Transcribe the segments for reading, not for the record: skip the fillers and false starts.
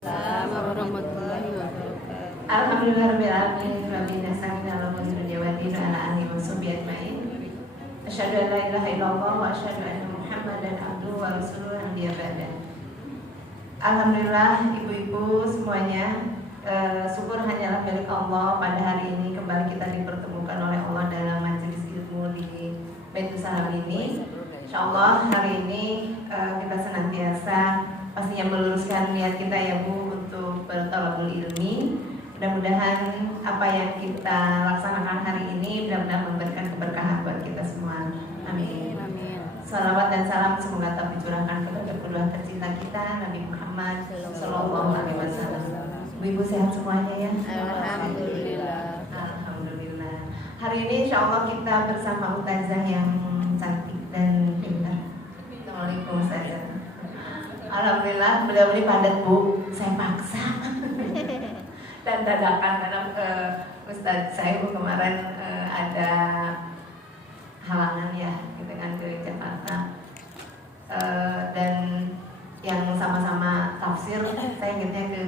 Assalamualaikum warahmatullahi wabarakatuh. Alhamdulillahirabbil alamin rabbil alamin alamin dunya wa din ala alihi wa sahbihi ajmain. Asyhadu an la ilaha illallah wa asyhadu anna Muhammadan abduhu wa rasuluhu nabiyya ba'da. Alhamdulillah ibu-ibu semuanya, syukur hanyalah milik Allah. Pada hari ini kembali kita dipertemukan oleh Allah dalam majelis ilmu di Baitul Salam ini. Insyaallah hari ini kita senantiasa pastinya meluruskan niat kita ya Bu untuk bertolabul ilmi. Mudah-mudahan apa yang kita laksanakan hari ini benar-benar memberikan keberkahan buat kita semua. Amin. Amin. Salawat dan salam semoga tetap dicurahkan kepada kedua tercinta kita Nabi Muhammad Sallallahu Alaihi Wasallam. Ibu sehat semuanya ya. Alhamdulillah. Alhamdulillah. Hari ini insya Allah kita bersama Ustazah yang cantik dan pintar. Assalamualaikum Ustazah. Alhamdulillah beliau ini padat Bu, saya paksa dan dadakan karena Ustadz saya Bu kemarin ada halangan ya dengan dari Jakarta dan yang sama-sama tafsir saya ingatnya ke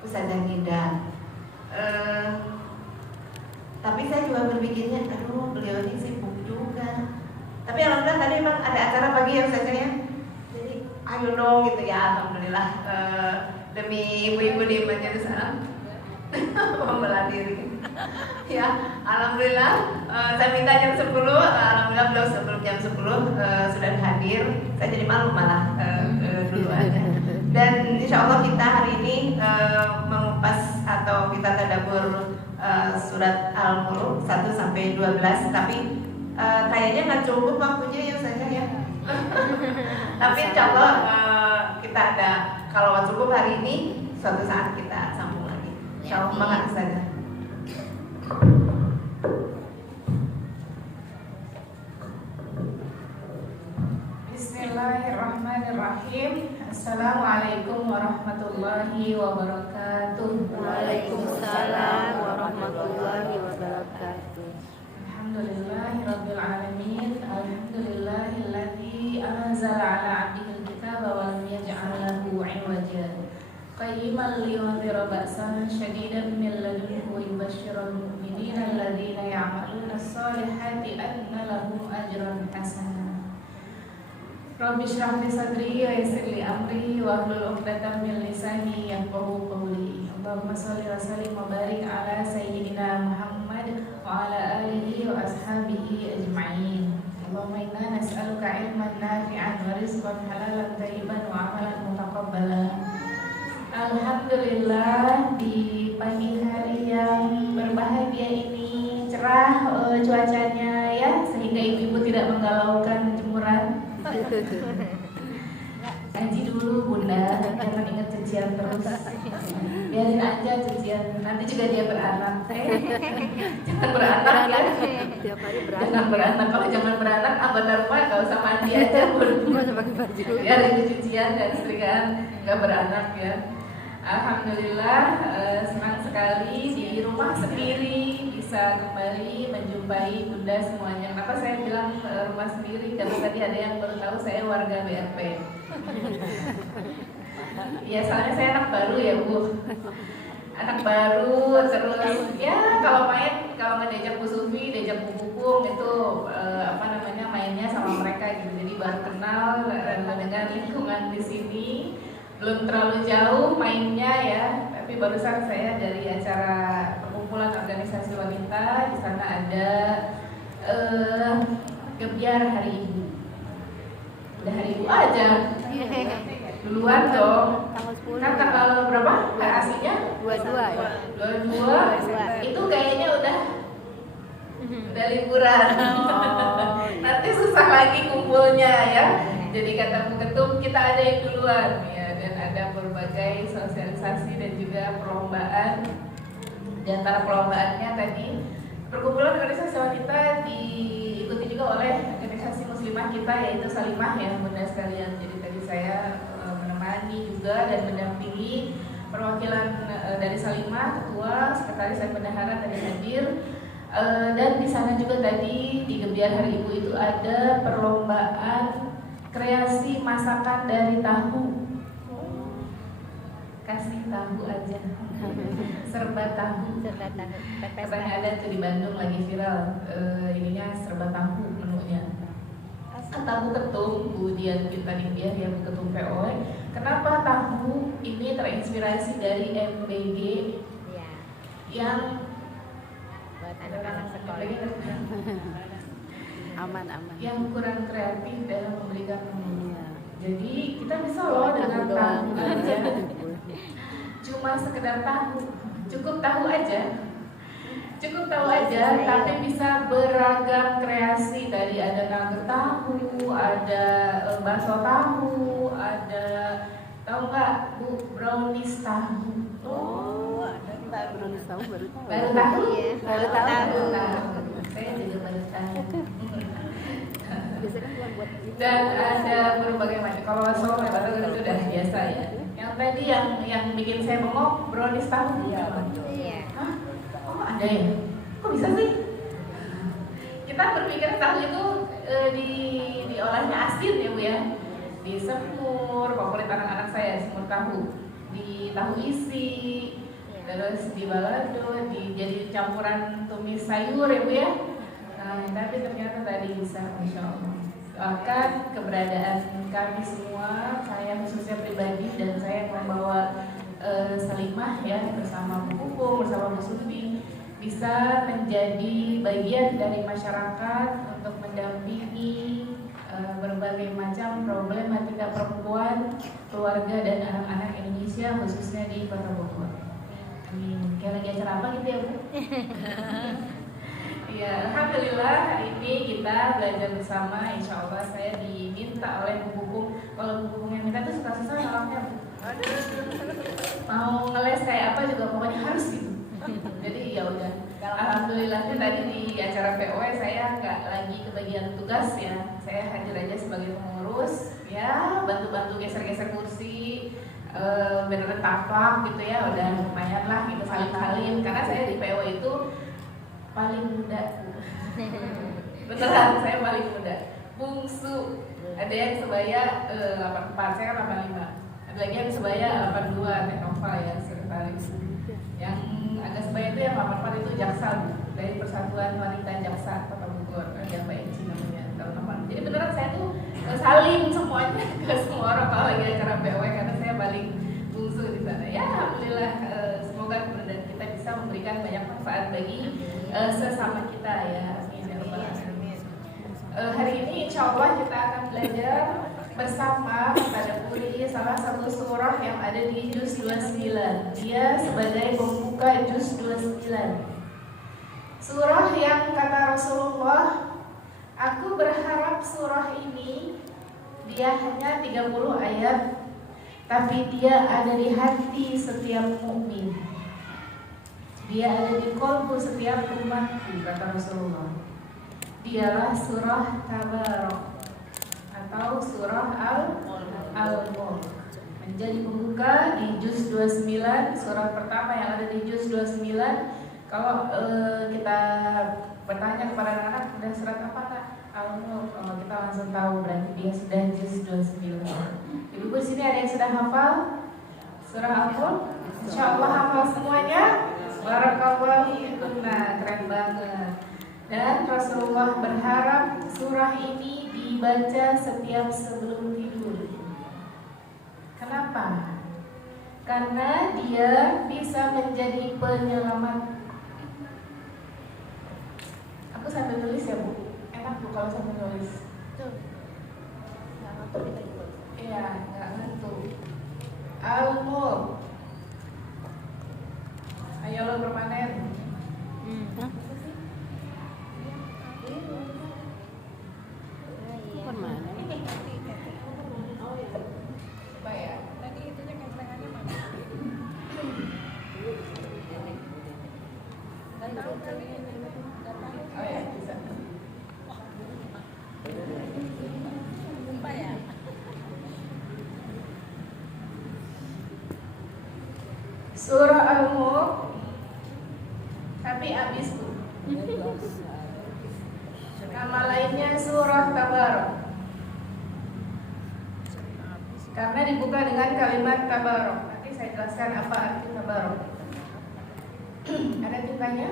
Ustazah Nida. Tapi saya juga berpikirnya, aduh beliau ini sibuk juga. Tapi alhamdulillah tadi memang ada acara pagi ya Ustazah ya. Jadi ayo dong gitu ya, alhamdulillah demi ibu-ibu di Majelis Salam membela diri. Ya, alhamdulillah saya minta jam 10, alhamdulillah beliau sebelum jam 10 sudah hadir. Saya jadi malu malah duluan. Dan insya Allah kita hari ini mengupas atau kita tadabbur surat Al-Mulk 1 sampai 12, tapi kayaknya nggak cukup waktunya ya saya ya. Tapi insya Allah kita ada, kalau nggak cukup hari ini, suatu saat kita sambung lagi. Insya Allah banget saja. Bismillahirrahmanirrahim. Assalamualaikum warahmatullahi wabarakatuh. Waalaikumsalam warahmatullahi wabarakatuh. Alhamdulillahirabbil alamin. Alhamdulillahilladzi anzala 'ala 'abdihil kitaba wa lam yaj'al lahu 'iwaja. Qayyiman liyunzira ba'san shadidan min ladunhu wa yubashshiral mu'minina alladzina ya'maluna as-solihati anna lahum ajran hasanah. Rabbi shrah li sadri wa yassir li amri wa hlul 'uqdatam min lisani yafqahu qawli. Allahumma shalli wa sallim wa barik ala sayyidina Muhammad wa ala alihi wa ashabihi ajma'in. Allahumma inna nas'aluka ilman nafi'an wa rizqan halalan thayyiban wa amalan mutaqabbalan. Alhamdulillah di pagi hari yang berbahagia ini cerah cuacanya ya, sehingga ibu-ibu tidak menggalaukan jemuran. Ngaji dulu Bunda, jangan ingat cucian terus. Biarin aja cucian, nanti juga dia beranak. Jangan beranak ya. Tiap hari Jangan beranak, kalau jangan beranak anggota rumah gak usah mandi aja Bun. pakai baju. Biar itu cucian dan setrika gak beranak ya. Alhamdulillah senang sekali di rumah sendiri bisa kembali menjumpai Bunda semuanya. Kenapa saya bilang rumah sendiri? Karena tadi ada yang baru tahu saya warga BRP. Ya soalnya saya anak baru ya Bu. Anak baru terus ya kalau main, kalau nggak diajak Bu Sufi, diajak Bu Pupung itu mainnya sama mereka gitu. Jadi baru kenal dengan lingkungan di sini. Belum terlalu jauh mainnya ya, tapi barusan saya dari acara perkumpulan organisasi wanita. Di sana ada gebiar Hari Ibu. Udah Hari Ibu aja. Duluan dong. Tanggal 10. Kan tanggal berapa? Aslinya? 22 ya. 22. Itu kayaknya udah liburan. Oh, Nanti susah lagi kumpulnya ya. Jadi kata Bu Ketum kita ada yang duluan ya. Ada berbagai sosialisasi dan juga perlombaan. Di antara perlombaannya tadi perkumpulan organisasi wanita diikuti juga oleh organisasi muslimah kita yaitu Salimah ya Bunda sekalian. Jadi tadi saya menemani juga dan mendampingi perwakilan dari Salimah, ketua, sekretaris dan bendahara tadi hadir. Dan di sana juga tadi di Gebiar Hari Ibu itu ada perlombaan kreasi masakan dari tahu. kasih tahu aja. Serba tahu. Serba tahu. Katanya ada tuh di Bandung lagi viral, ininya serba tahu menunya. Tahu ketum, Bu Dian Tirta Ningtyah yang ketum POE. Kenapa tahu ini terinspirasi dari MBG Ya, yang buat anak-anak sekolah. Aman. yang kurang kreatif dalam memberikan menu. Iya. Jadi kita bisa loh dengan tahu aja, cuma sekedar tahu, cukup tahu aja, tapi bisa beragam kreasi. Tadi ada nugget tahu, ada bakso tahu, ada tahu nggak Bu brownies tahu? Oh, baru tahu. Baru tahu? Iya, Baru tahu. Saya juga baru tahu. Biasanya kan buat Dan ada berbagai macam. Kalau soal baru itu udah biasa ya. Yang tadi yang bikin saya bengok brownies tahu. Iya. Hah? Oh ada ya? Kok bisa sih? Kita berpikir tahu itu diolahnya asin ya Bu ya. Di semur, favorit anak-anak saya semur tahu. Di tahu isi, terus di balado, jadi campuran tumis sayur ya Bu ya. Nah, tapi ternyata tadi bisa, Masya Allah. Bahkan keberadaan kami semua, saya khususnya pribadi dan saya membawa Salimah ya bersama Bu Pupung, bersama Bu Suti, bisa menjadi bagian dari masyarakat untuk mendampingi berbagai macam problematika perempuan, keluarga dan anak-anak Indonesia khususnya di Kota Bogor. Amin. Kayak lagi acara apa gitu ya Bu? Ya, alhamdulillah hari ini kita belajar bersama. Insya Allah saya diminta oleh Bu Pupung. Kalau Bu Pupung yang minta itu suka susah orangnya Bu. Mau ngeles kayak apa juga pokoknya harus gitu. Jadi ya udah. Alhamdulillah tadi di acara POE saya nggak lagi kebagian tugas ya. Saya hadir aja sebagai pengurus. Ya bantu-bantu geser-geser kursi. Beneran taplak gitu ya. Udah lumayan lah gitu saling-saling. Karena saya di POE itu paling muda. Beneran saya paling muda. Bungsu. Ada yang sebaya 84, saya kan 85. Ada lagi yang sebaya 82, Teknova ya sekretaris. Yang agak sebaya itu yang 84 itu jaksa dari Persatuan Wanita Jaksa Kota Bogor. Ada Mbak Eci namanya. Jadi beneran saya tuh saling semuanya ke semua orang kalau lagi acara POE karena saya paling bungsu di sana. Ya alhamdulillah semoga keberadaan kita bisa memberikan banyak manfaat bagi sesama kita ya. Hari ini insya Allah kita akan belajar bersama pada Puri salah satu surah yang ada di juz 29. Dia sebagai pembuka juz 29. Surah yang kata Rasulullah, aku berharap surah ini dia hanya 30 ayat, tapi dia ada di hati setiap mukmin. Dia ada di kolbu setiap umatku, kata Rasulullah. Dialah surah Tabarok atau surah Al-Mulk. Menjadi pembuka di juz 29, surah pertama yang ada di juz 29. Kalau kita bertanya kepada anak-anak, udah surat apa Kak? Al-Mulk. Kalau kita langsung tahu berarti dia sudah juz 29. Ibu di sini ada yang sudah hafal surah Al-Mulk? Insyaallah hafal semuanya. Barakallahu fikum. Nah, keren banget. Dan Rasulullah berharap surah ini dibaca setiap sebelum tidur. Kenapa? Karena dia bisa menjadi penyelamat. Aku sambil tulis ya Bu. Enak Bu kalau sambil tulis. Iya, nggak ngantuk. Al-Mulk. Ayo lo permanen. Surah Al-Mulk, tapi habis tuh. Nama lainnya surah Tabarok. Karena dibuka dengan kalimat Tabarok. Nanti saya jelaskan apa arti tabarok. Ada tintanya?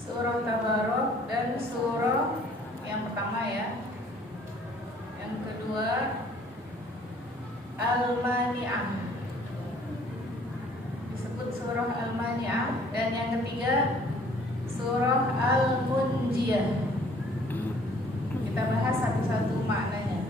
Surah Tabarok dan surah yang pertama ya. Yang kedua Al-Mani'ah, disebut surah Al-Mani'ah. Dan yang ketiga surah Al-Munjiyah. Kita bahas satu-satu maknanya.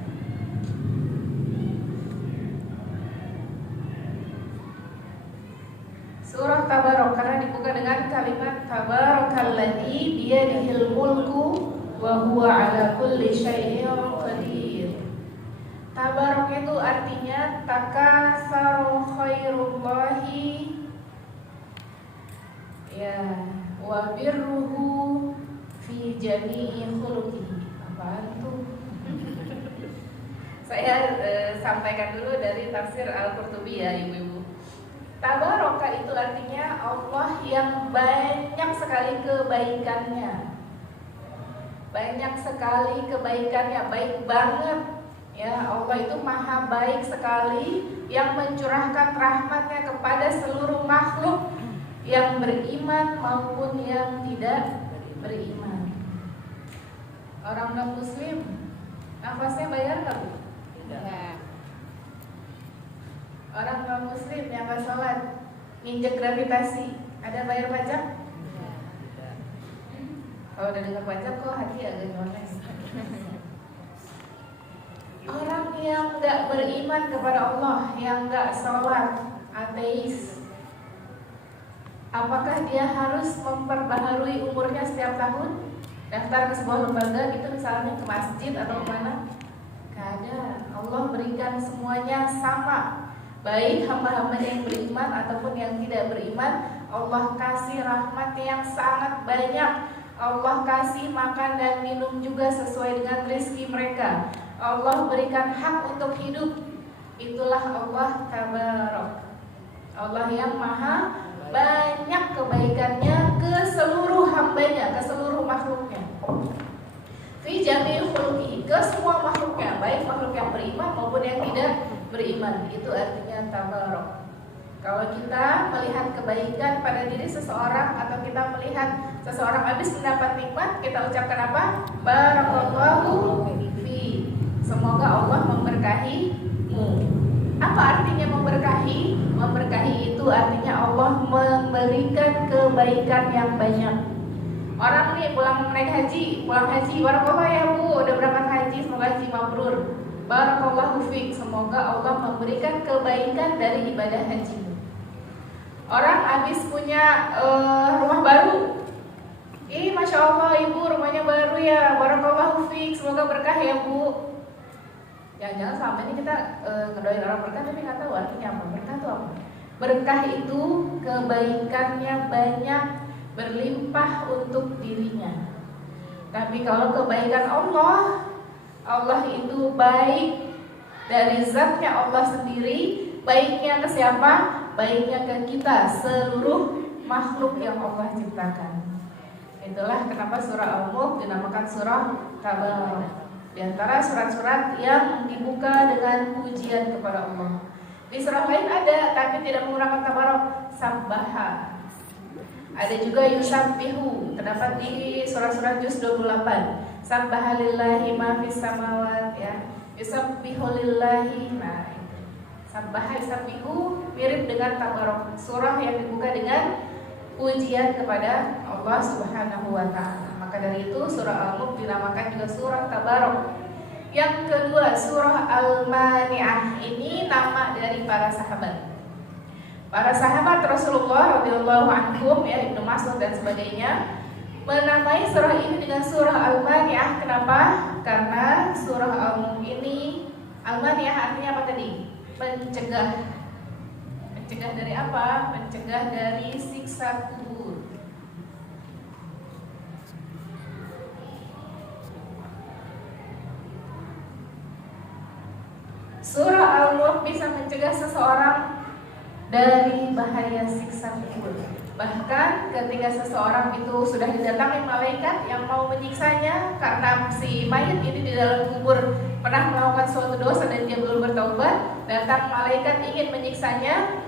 Surah Tabarok karena dibuka dengan kalimat Tabarakalladzi biyadihil mulku wa huwa ala kulli syai'in qadir. Tabarok itu artinya takasaru khairullahi ya wa birruhu fi jami'i khuluqihi. Apaan tuh? Saya sampaikan dulu dari tafsir Al-Qurtubi ya ibu-ibu. Tabaraka itu artinya Allah yang banyak sekali kebaikannya. Banyak sekali kebaikannya, baik banget. Ya, Allah itu maha baik sekali yang mencurahkan rahmatnya kepada seluruh makhluk yang beriman maupun yang tidak beriman. Orang non muslim nafasnya bayar nggak Bu? Enggak. Orang non muslim yang nggak sholat nginjek gravitasi ada bayar pajak? Enggak. Kalau udah dengar pajak kok hati agak nyolong. Orang yang nggak beriman kepada Allah, yang nggak sholat, ateis, apakah dia harus memperbaharui umurnya setiap tahun? Daftar ke sebuah lembaga gitu misalnya ke masjid atau kemana? Gak ada. Allah berikan semuanya sama. Baik hamba-hamba yang beriman ataupun yang tidak beriman, Allah kasih rahmat yang sangat banyak. Allah kasih makan dan minum juga sesuai dengan rezeki mereka. Allah berikan hak untuk hidup. Itulah Allah Tabarok. Allah yang maha banyak kebaikannya ke seluruh hambanya, ke seluruh makhluknya. Fi jami'il khuluqihi, ke semua makhluknya, baik makhluk yang beriman maupun yang tidak beriman. Itu artinya tabarok. Kalau kita melihat kebaikan pada diri seseorang atau kita melihat seseorang habis mendapat nikmat, kita ucapkan apa? Barakallahu fi. Semoga Allah memberkahimu. Apa artinya memberkahi? Memberkahi itu artinya Allah memberikan kebaikan yang banyak. Orang nih pulang naik haji, pulang haji, barakallah ya Bu, udah berangkat haji, semoga haji mabrur. Barakallahu fiik, semoga Allah memberikan kebaikan dari ibadah haji. Orang habis punya rumah baru. Ih, masya Allah Ibu, rumahnya baru ya, barakallahu fiik, semoga berkah ya Bu. Jangan-jangan selama ini kita ngedoain orang berkah tapi nggak tahu artinya apa. Berkah itu apa? Berkah itu kebaikannya banyak, berlimpah untuk dirinya. Tapi kalau kebaikan Allah, Allah itu baik dari zatnya Allah sendiri. Baiknya ke siapa? Baiknya ke kita, seluruh makhluk yang Allah ciptakan. Itulah kenapa surah Al-Mulk dinamakan surah Tabarok. Di antara surat-surat yang dibuka dengan pujian kepada Allah. Di surah lain ada, tapi tidak menggunakan tabarok, sabbaha. Ada juga yusabbihu, terdapat di surat-surat juz 28. Sabbaha lillahi ma fis samawat ya. Yusabbihu lillahi. Nah, itu. Sabbaha yusabbihu mirip dengan tabarok, surah yang dibuka dengan pujian kepada Allah Subhanahu wa taala. Maka dari itu surah Al-Mulk dinamakan juga surah Tabarok. Yang kedua surah Al-Mani'ah, ini nama dari para sahabat. Para sahabat Rasulullah radhiyallahu anhum ya, Ibnu Mas'ud dan sebagainya menamai surah ini dengan surah Al-Mani'ah. Kenapa? Karena surah Al-Mulk ini, Al-Mani'ah artinya apa tadi? Mencegah. Mencegah dari apa? Mencegah dari siksa kubur. Surah Al-Mulk bisa mencegah seseorang dari bahaya siksa kubur. Bahkan ketika seseorang itu sudah didatangi malaikat yang mau menyiksanya karena si mayit ini di dalam kubur pernah melakukan suatu dosa dan dia belum bertaubat, datang malaikat ingin menyiksanya.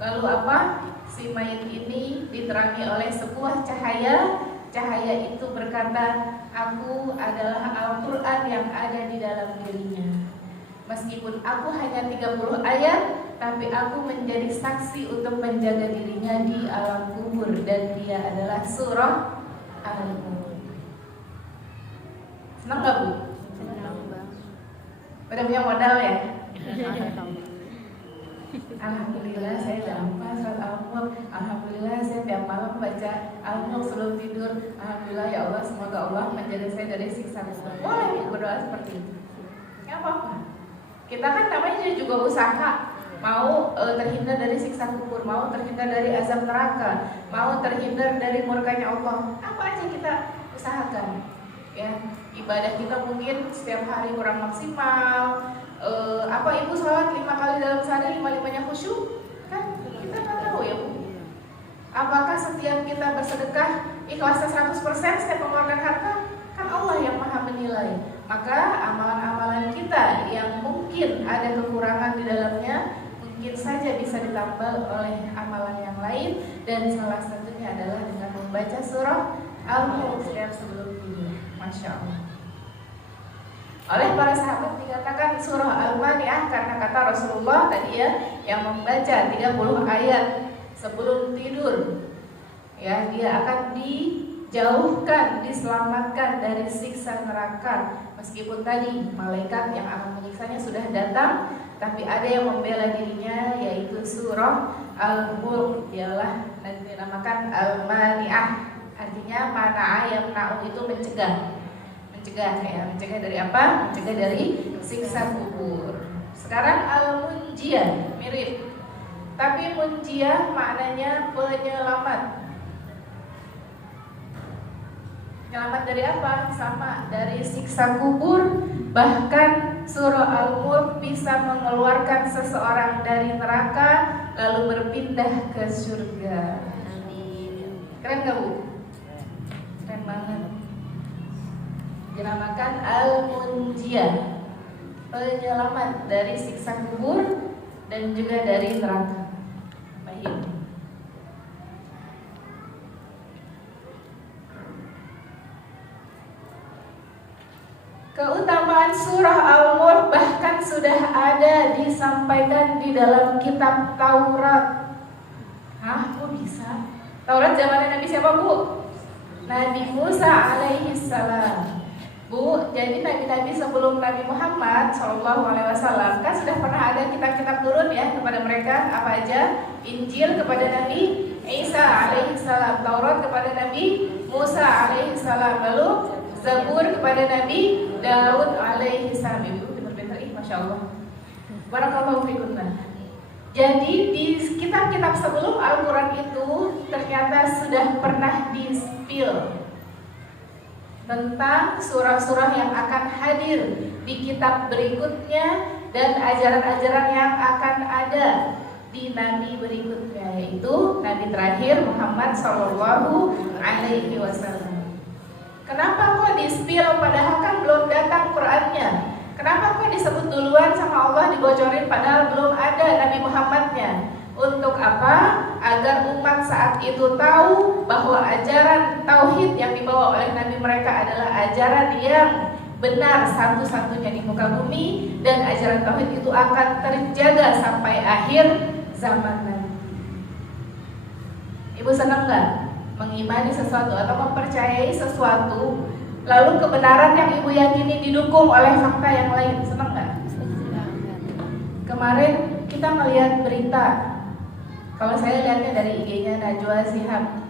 Lalu apa? Si mayit ini diterangi oleh sebuah cahaya. Cahaya itu berkata, aku adalah Al-Quran yang ada di dalam dirinya. Meskipun aku hanya 30 ayat, tapi aku menjadi saksi untuk menjaga dirinya di alam kubur, dan dia adalah surah Al-Mulk. Senang gak Bu? Senang Bang. Udah punya modal ya? Alhamdulillah saya udah hafal surat Al-Mulk. Alhamdulillah saya tiap malam baca Al-Mulk sebelum tidur. Alhamdulillah ya Allah, semoga Allah menjaga saya dari siksa kubur. Boleh berdoa seperti itu, gak apa-apa. Kita kan namanya juga usaha, mau terhindar dari siksa kubur, mau terhindar dari azab neraka, mau terhindar dari murkanya Allah. Apa aja kita usahakan, ya. Ibadah kita mungkin setiap hari kurang maksimal. Apa ibu sholat 5 kali dalam sehari, 5-5-nya khusyuk? Kan kita nggak tahu ya Bu. Apakah setiap kita bersedekah ikhlasnya 100% setiap mengeluarkan harta? Kan Allah yang maha menilai. Maka amalan-amalan kita yang mungkin ada kekurangan di dalamnya mungkin saja bisa ditambah oleh amalan yang lain, dan salah satunya adalah dengan membaca surah Al-Mulk setiap sebelum tidur. Masya Allah. Oleh para sahabat dikatakan surah Al-Mani'ah karena kata Rasulullah tadi ya, yang membaca 30 ayat sebelum tidur, ya, dia akan dijauhkan, diselamatkan dari siksa neraka. Meskipun tadi malaikat yang akan menyiksanya sudah datang, tapi ada yang membela dirinya, yaitu surah Al-Mulk, ialah nanti dinamakan Al-Mani'ah. Artinya mana'a yang na'u itu mencegah ya, mencegah dari apa? Mencegah dari siksa kubur. Sekarang Al-Munjiyah mirip, tapi Munjiyah maknanya penyelamat. Penyelamat dari apa? Sama, dari siksa kubur. Bahkan surah Al-Mulk bisa mengeluarkan seseorang dari neraka lalu berpindah ke surga. Keren gak Bu? Keren banget. Dinamakan Al-Munjiyah, penyelamat dari siksa kubur dan juga dari neraka. Baik. Keutamaan surah Al-Mulk bahkan sudah ada disampaikan di dalam kitab Taurat. Hah, kok bisa? Taurat zamannya Nabi siapa Bu? Nabi Musa alaihi salam. Bu, jadi nabi-nabi sebelum Nabi Muhammad SAW kan sudah pernah ada kitab-kitab turun ya kepada mereka. Apa aja? Injil kepada Nabi Isa alaihi salam, Taurat kepada Nabi Musa alaihi salam, lalu Zabur kepada Nabi Daud alaihi salam. Ibu pintar-pintar, Masya Allah. Barakallahu fikunna. Jadi di kitab-kitab sebelum Al-Quran itu ternyata sudah pernah di-spill tentang surah-surah yang akan hadir di kitab berikutnya dan ajaran-ajaran yang akan ada di nabi berikutnya, yaitu nabi terakhir Muhammad Sallallahu Alaihi Wasallam. Kenapa kok di-spill padahal kan belum datang Qurannya? Kenapa kok disebut duluan sama Allah, dibocorin padahal belum ada Nabi Muhammadnya? Untuk apa? Agar umat saat itu tahu bahwa ajaran tauhid yang dibawa oleh Nabi mereka adalah ajaran yang benar satu-satunya di muka bumi, dan ajaran tauhid itu akan terjaga sampai akhir zaman nanti. Ibu senang nggak mengimani sesuatu atau mempercayai sesuatu, lalu kebenaran yang ibu yakini didukung oleh fakta yang lain? Senang nggak? Kemarin kita melihat berita. Kalau saya lihatnya dari IG-nya Najwa Shihab,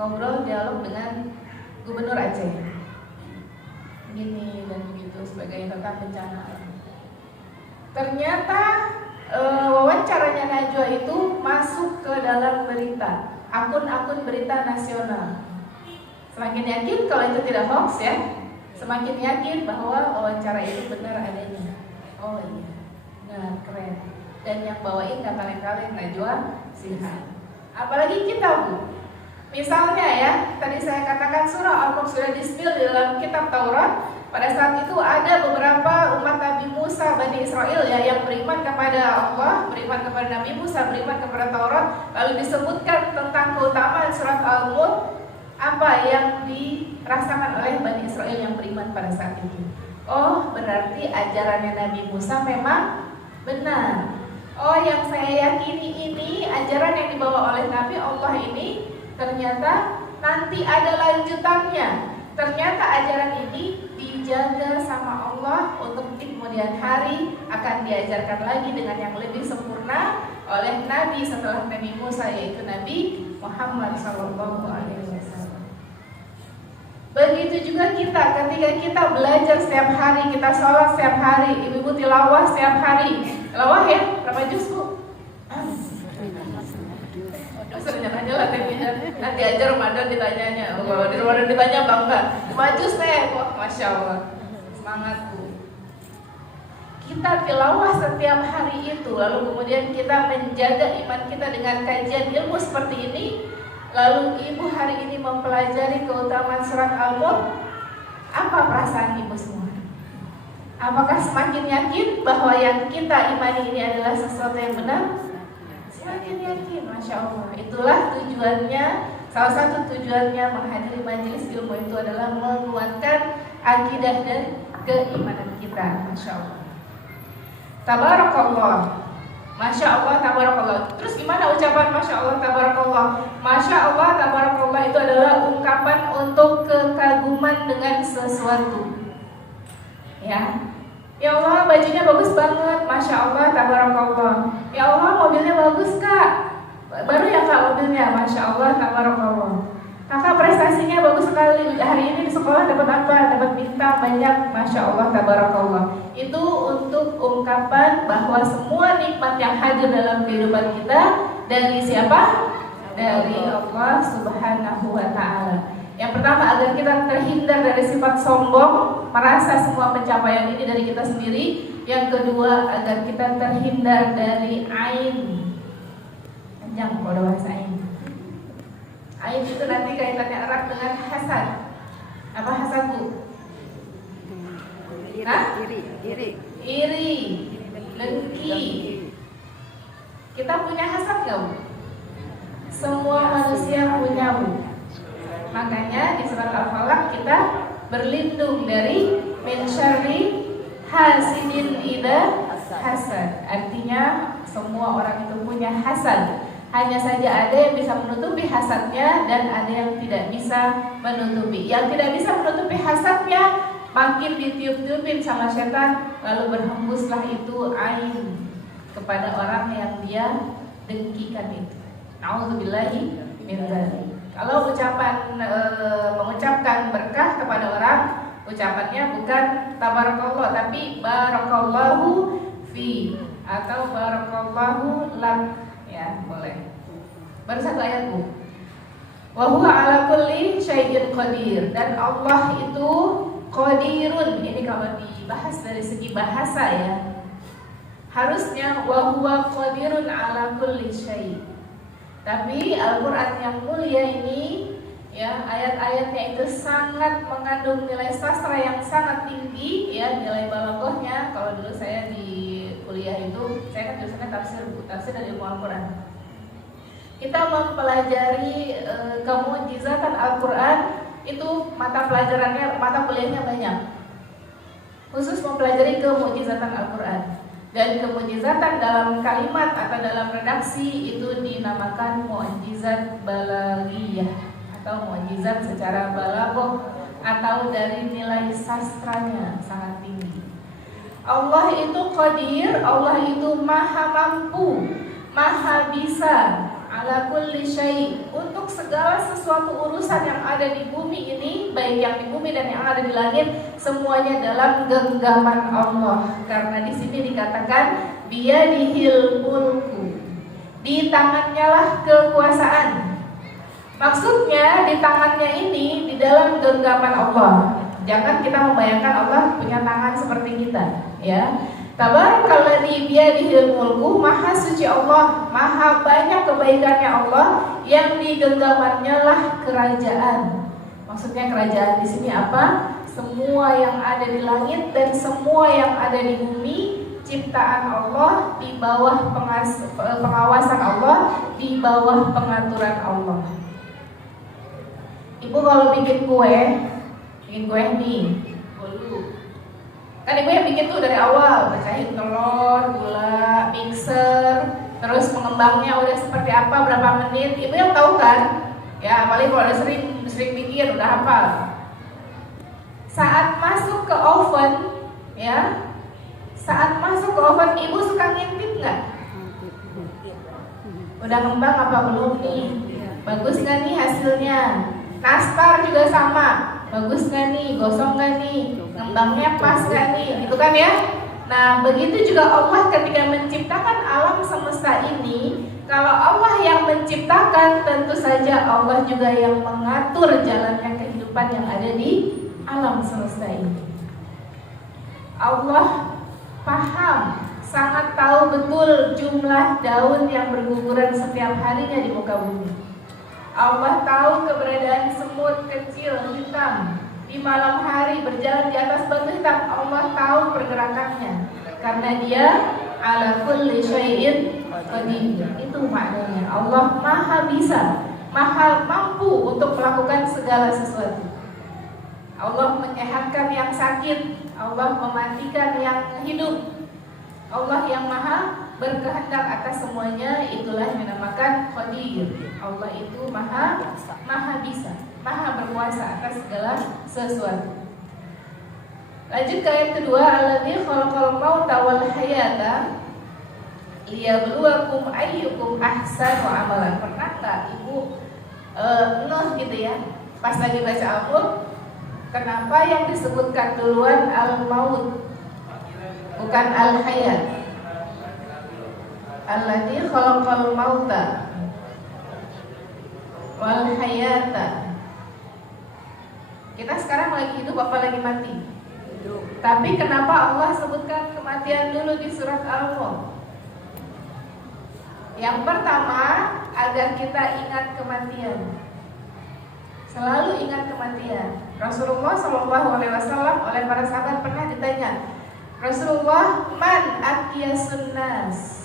ngobrol dialog dengan Gubernur Aceh, gini dan begitu sebagainya tentang bencana alam. Ternyata wawancaranya Najwa itu masuk ke dalam berita, akun-akun berita nasional. Semakin yakin kalau itu tidak hoax ya, semakin yakin bahwa wawancara itu benar adanya. Oh iya, benar, keren. dan yang bawain gak kaleng-kaleng Najwa Shihab. Apalagi kita Bu, misalnya ya, tadi saya katakan surah Al-Qur'an sudah di-spill di dalam kitab Taurat. Pada saat itu ada beberapa umat Nabi Musa, Bani Israel ya, yang beriman kepada Allah, beriman kepada Nabi Musa, beriman kepada Taurat. Lalu disebutkan tentang keutamaan surat Al-Mulk, apa yang dirasakan oleh Bani Israel yang beriman pada saat itu. Oh, berarti ajarannya Nabi Musa memang benar. Oh, yang saya yakini ini ajaran yang dibawa oleh Nabi Allah ini ternyata nanti ada lanjutannya. Ternyata ajaran ini dijaga sama Allah untuk di kemudian hari akan diajarkan lagi dengan yang lebih sempurna oleh Nabi setelah Nabi Musa, yaitu Nabi Muhammad SAW. Begitu juga kita, ketika kita belajar setiap hari, kita sholat setiap hari, ibu-ibu tilawah setiap hari. Tilawah ya, berapa juz Bu? Sering aja lah nanti aja Ramadan ditanyanya. Oh, di Ramadan ditanya bangga. 5 juz teh, wah masya Allah, semangat Bu. Kita tilawah setiap hari itu, lalu kemudian kita menjaga iman kita dengan kajian ilmu seperti ini. Lalu ibu hari ini mempelajari keutamaan surat Al-Mulk. Apa perasaan ibu semua? Apakah semakin yakin bahwa yang kita imani ini adalah sesuatu yang benar? Semakin yakin, Masya Allah. Itulah tujuannya, salah satu tujuannya menghadiri majelis ilmu itu adalah menguatkan akidah dan keimanan kita. Masya Allah. Tabarakallah. Masya Allah, tabarakallah. Terus gimana ucapan Masya Allah, tabarakallah? Masya Allah, tabarakallah itu adalah ungkapan untuk kekaguman dengan sesuatu. Ya, ya Allah, bajunya bagus banget, Masya Allah, tabarakallah. Ya Allah, mobilnya bagus Kak. Baru ya Kak mobilnya, Masya Allah, tabarakallah. Kakak prestasinya bagus sekali, hari ini di sekolah dapat apa? Dapat bintang banyak, Masya Allah, tabarakallah. Itu untuk ungkapan bahwa semua nikmat yang hadir dalam kehidupan kita dari siapa? Dari Allah Subhanahu wa Ta'ala. Yang pertama, agar kita terhindar dari sifat sombong, merasa semua pencapaian ini dari kita sendiri. Yang kedua, agar kita terhindar dari ain. Panjang kalau bahasa ain. Ain itu nanti kaitannya erat dengan hasad. Apa hasad Bu? Iri, dengki. Kita punya hasad gak Bu? Semua manusia punya Bu. Makanya di surat Al-Falaq kita berlindung dari min syarri hasidin idza hasad. Artinya semua orang itu punya hasad. Hanya saja ada yang bisa menutupi hasadnya dan ada yang tidak bisa menutupi. Yang tidak bisa menutupi hasadnya makin ditiup-tiupin sama setan, lalu berhembuslah itu ain kepada orang yang dia dengkikan itu. Nauzubillahi min dzalik. Kalau mengucapkan berkah kepada orang, ucapannya bukan tabarakallah tapi barakallahu fi atau barakallahu lak. Ya, boleh. Baru satu ayat Bu. Wa huwa ala kulli syai'in qadir. Dan Allah itu qadirun. Ini kalau dibahas dari segi bahasa ya, harusnya wa huwa qadirun ala kulli syai'. Tapi Al-Qur'an yang mulia ini ya, ayat-ayatnya itu sangat mengandung nilai sastra yang sangat tinggi ya, nilai balaghahnya. Kalau dulu saya di kuliah itu, saya kan jurusannya tafsir dari ilmu Al-Quran. Kita mempelajari kemujizatan Al-Quran, itu mata kuliahnya banyak. Khusus mempelajari kemujizatan Al-Quran. Dan kemujizatan dalam kalimat atau dalam redaksi itu dinamakan mukjizat balaghiyah atau mukjizat secara balaghah atau dari nilai sastranya sangat tinggi. Allah itu qadir, Allah itu maha mampu, maha bisa ala kulli syai', untuk segala sesuatu urusan yang ada di bumi ini, baik yang di bumi dan yang ada di langit, semuanya dalam genggaman Allah. Karena di sini dikatakan biyadihil mulku, di tangannya lah kekuasaan. Maksudnya di tangannya ini di dalam genggaman Allah. Jangan kita membayangkan Allah punya tangan seperti kita, ya. Tabarakalladzi biyadihil mulku, maha suci Allah, maha banyak kebaikannya Allah, yang di genggamannya lah kerajaan. Maksudnya kerajaan di sini apa? Semua yang ada di langit dan semua yang ada di bumi, ciptaan Allah, di bawah pengawasan Allah, di bawah pengaturan Allah. Ibu kalau bikin kue nih, kan ibu yang bikin tuh dari awal, pecahin telur, gula, mixer, terus pengembangnya udah seperti apa, berapa menit, ibu yang tahu kan? Ya, apalagi kalau udah sering bikin, udah hafal. Saat masuk ke oven, ya, saat masuk ke oven, ibu suka ngintip nggak? Udah ngembang apa belum nih? Bagus nggak nih hasilnya? Nastar juga sama, bagus nggak nih? Gosong nggak nih? Ngembangnya pas nggak nih? Gitu kan ya? Nah, begitu juga Allah ketika menciptakan alam semesta ini. Kalau Allah yang menciptakan, tentu saja Allah juga yang mengatur jalannya kehidupan yang ada di alam semesta ini. Allah paham, sangat tahu betul jumlah daun yang berguguran setiap harinya di muka bumi. Allah tahu keberadaan semut kecil hitam di malam hari berjalan di atas batu hitam. Allah tahu pergerakannya karena Dia ala kulli syai'in qadir. Itu maknanya. Allah maha bisa, maha mampu untuk melakukan segala sesuatu. Allah menyehatkan yang sakit, Allah mematikan yang hidup. Allah yang maha berkehendak atas semuanya, itulah yang dinamakan Qadir. Allah itu maha bisa, maha berkuasa atas segala sesuatu. Lanjut ke ayat kedua, alladzi khalaqal mauta wal hayata liyabluwakum ayyukum ahsanu amalan. Pernah enggak ibu gitu ya, pas lagi baca Al-Qur'an, kenapa yang disebutkan duluan al-maut bukan al-hayat? Alladzi khalaqal mauta wal hayata. Kita sekarang lagi hidup apa lagi mati? Hidup. Tapi kenapa Allah sebutkan kematian dulu di surat Al-Mulk? Yang pertama, agar kita ingat kematian. Selalu ingat kematian. Rasulullah SAW oleh para sahabat pernah ditanya, Rasulullah, man aqyasun nas?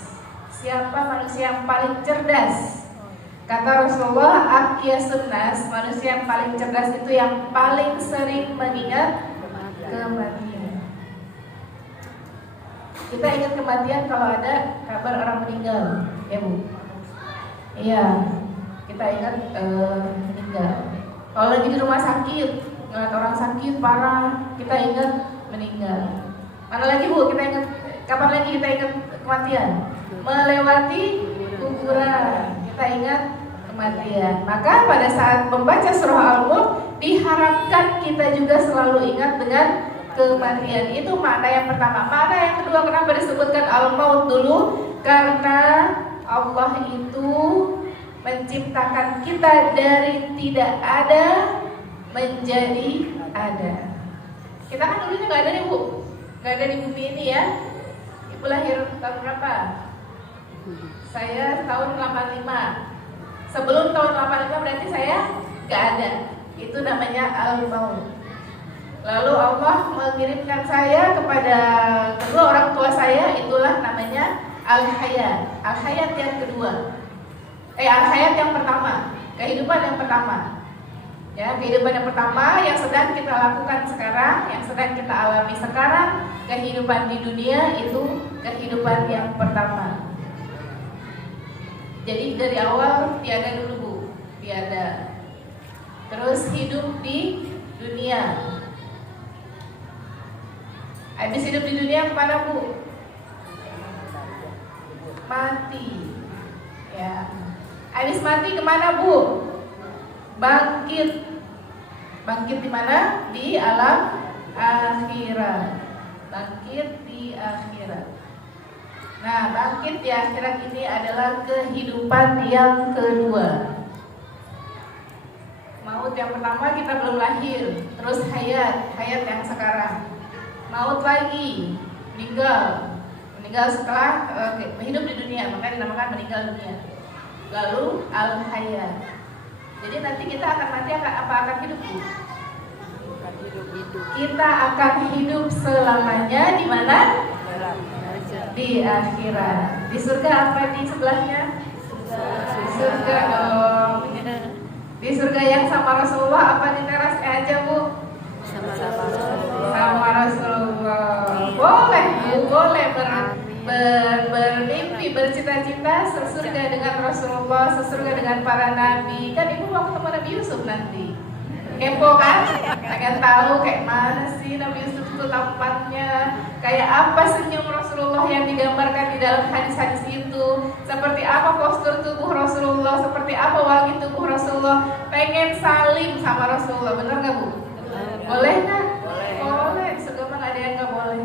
Siapa manusia yang paling cerdas? Kata Rasulullah, aqyasun nas, manusia yang paling cerdas itu yang paling sering mengingat kematian. Kita ingat kematian kalau ada kabar orang meninggal, ya Bu? Iya, kita ingat meninggal. Kalau lagi di rumah sakit, ngeliat orang sakit parah, kita ingat meninggal. Mana lagi Bu? Kita ingat, kapan lagi kita ingat kematian? Melewati kuburan, kita ingat kematian. Maka pada saat membaca surah Al-Mulk, diharapkan kita juga selalu ingat dengan kematian. Itu makna yang pertama. Makna yang kedua, kenapa disebutkan Al-Maut dulu? Karena Allah itu menciptakan kita dari tidak ada menjadi ada. Kita kan dulunya nggak ada nih Bu, nggak ada di bumi ini ya. Ibu lahir tahun berapa? Saya tahun 85. Sebelum tahun 85 berarti saya nggak ada. Itu namanya Al-Maut. Lalu Allah mengirimkan saya kepada kedua orang tua saya, itulah namanya Al-Hayat. Al-Hayat yang kedua. Al-Hayat yang pertama, kehidupan yang pertama. Ya, kehidupan yang pertama yang sedang kita lakukan sekarang, yang sedang kita alami sekarang, kehidupan di dunia itu kehidupan yang pertama. Jadi dari awal tiada dulu Bu, tiada. Terus hidup di dunia. Habis hidup di dunia kemana Bu? Mati. Ya. Habis mati kemana Bu? Bangkit. Bangkit di mana? Di alam akhirat. Bangkit di akhirat. Nah, bangkit di akhirat ini adalah kehidupan yang kedua. Maut yang pertama kita belum lahir, terus hayat yang sekarang. Maut lagi, meninggal. meninggal setelah hidup di dunia, makanya dinamakan meninggal dunia. Lalu al-hayat. Jadi nanti kita akan mati apa akan hidup? Kita akan hidup selamanya di mana? Di akhirat. Di surga apa di sebelahnya? Surga dong. Di surga yang sama Rasulullah apa di terasnya aja, Bu? Sama Rasulullah. Boleh bermimpi, bercita-cita sesurga dengan Rasulullah, sesurga dengan para nabi. Kan Ibu mau ketemu Nabi Yusuf nanti. Kepo kan? Pengen tahu kayak mana sih Nabi Yusuf itu tampaknya, kayak apa senyum Rasulullah yang digambarkan di dalam hadis-hadis itu, seperti apa postur tubuh Rasulullah, seperti apa wangi tubuh Rasulullah. Pengen salim sama Rasulullah, bener gak Bu? Boleh kan? Boleh. Surga mah gak ada yang gak boleh.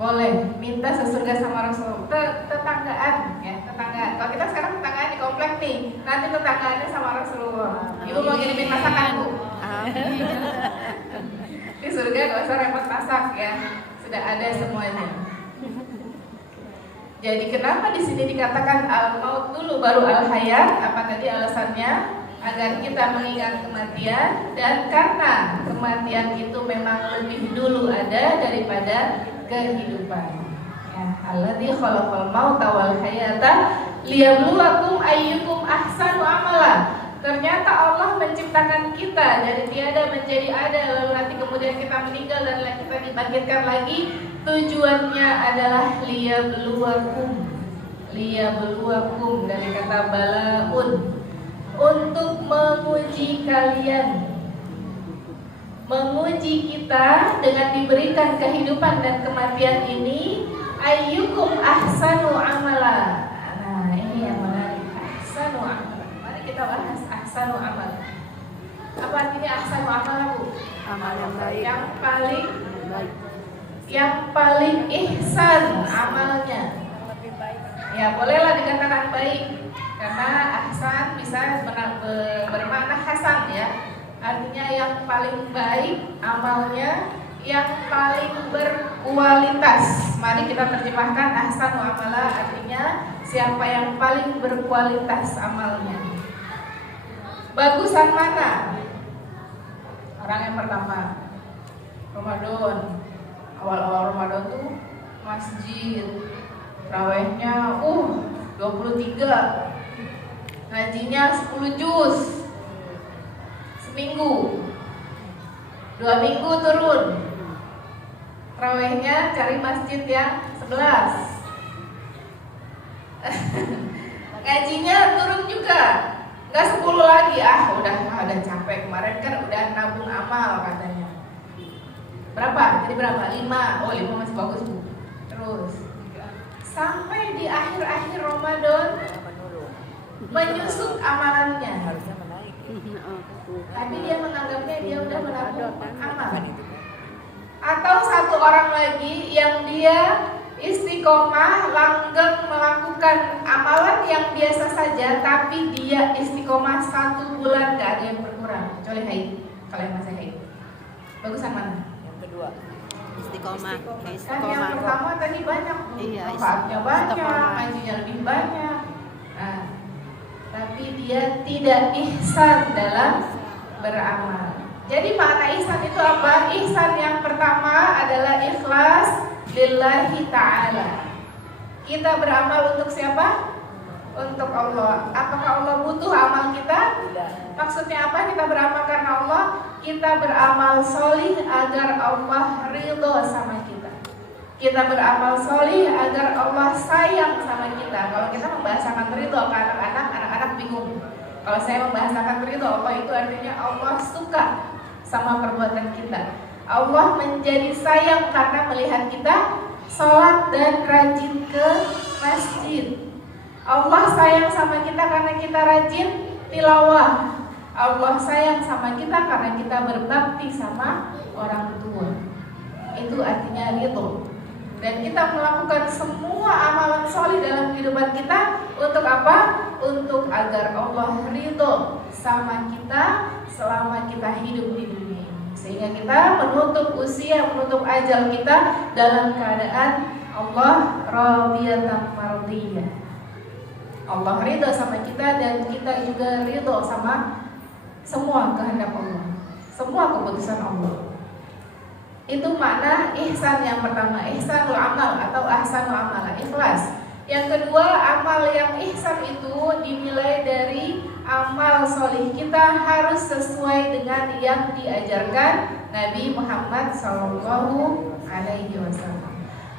Boleh minta sesurga sama Rasulullah. Tetanggaan ya, tetanggaan. Kalau kita sekarang tetanggaan di komplek nih, nanti tetanggaannya sama Rasulullah. Ibu mau ngirimin masakan, Bu? Di surga gak usah repot masak ya, sudah ada semuanya. Jadi kenapa di sini dikatakan al-maut dulu baru al-hayat? Apa tadi alasannya? Agar kita mengingat kematian, dan karena kematian itu memang lebih dulu ada daripada kehidupan. Ya, alladzi khalaqal mauta wal hayata liyabluwakum ayyukum ahsanu amala. Ternyata Allah menciptakan kita dari tiada menjadi ada, lalu nanti kemudian kita meninggal dan kita dibangkitkan lagi. Tujuannya adalah liyabluwakum dari kata balaun, untuk menguji kalian, menguji kita dengan diberikan kehidupan dan kematian ini. Ayyukum ahsanu amala. Nah, ini yang menarik, ahsanu amala. Mari kita bahas ahsanu amala. Apa artinya ahsanu amala, Bu? Amal yang baik. Yang paling ihsan amalnya. Ya, bolehlah dikatakan baik, karena ahsan bisa bermakna hasan ya. Artinya yang paling baik amalnya, yang paling berkualitas. Mari kita terjemahkan ahsanu amala, artinya siapa yang paling berkualitas amalnya. Bagusan mana? Orang yang pertama, Ramadan. Awal-awal Ramadan tuh masjid, rawehnya 23, ngajinya 10 juz seminggu, 2 minggu turun, rawehnya cari masjid yang 11. Ngajinya turun juga, nggak 10 lagi, udah capek, kemarin kan udah nabung amal katanya. Berapa? Jadi berapa? 5. 5 masih bagus, Bu. Terus sampai di akhir-akhir Ramadan menyusut amalannya. Tapi dia menganggapnya dia udah menabung amal. Atau satu orang lagi yang dia istiqomah, langgeng melakukan amalan yang biasa saja, tapi dia istiqomah 1 bulan gak ada yang berkurang, kecuali haid. Kalau yang masih haid, bagusan mana? Kedua, istiqomah. Kan yang pertama tadi banyak, manfaatnya banyak, ngajinya lebih banyak. Nah, tapi dia tidak ihsan dalam beramal. Jadi makna ihsan itu apa? Ihsan yang pertama adalah ikhlas lillahi ta'ala. Kita beramal untuk siapa? Untuk Allah. Apakah Allah butuh amal kita? Maksudnya apa kita beramal karena Allah? Kita beramal solih agar Allah ridho sama kita. Kita beramal solih agar Allah sayang sama kita. Kalau kita membahasakan ridho ke anak-anak bingung. Kalau saya membahasakan ridho, Allah itu artinya Allah suka sama perbuatan kita. Allah menjadi sayang karena melihat kita sholat dan rajin ke masjid. Allah sayang sama kita karena kita rajin tilawah. Allah sayang sama kita karena kita berbakti sama orang tua. Itu artinya ridho. Dan kita melakukan semua amalan soleh dalam kehidupan kita untuk apa? Untuk agar Allah ridho sama kita selama kita hidup di dunia ini. Sehingga kita menutup usia, menutup ajal kita dalam keadaan Allah radiyatan mardiyah. Allah ridha sama kita dan kita juga ridha sama semua kehendak Allah, semua keputusan Allah. Itu makna ihsan yang pertama, ihsanul amal atau ahsanul amal, ikhlas. Yang kedua, amal yang ihsan itu dinilai dari amal solih kita harus sesuai dengan yang diajarkan Nabi Muhammad Sallallahu Alaihi Wasallam.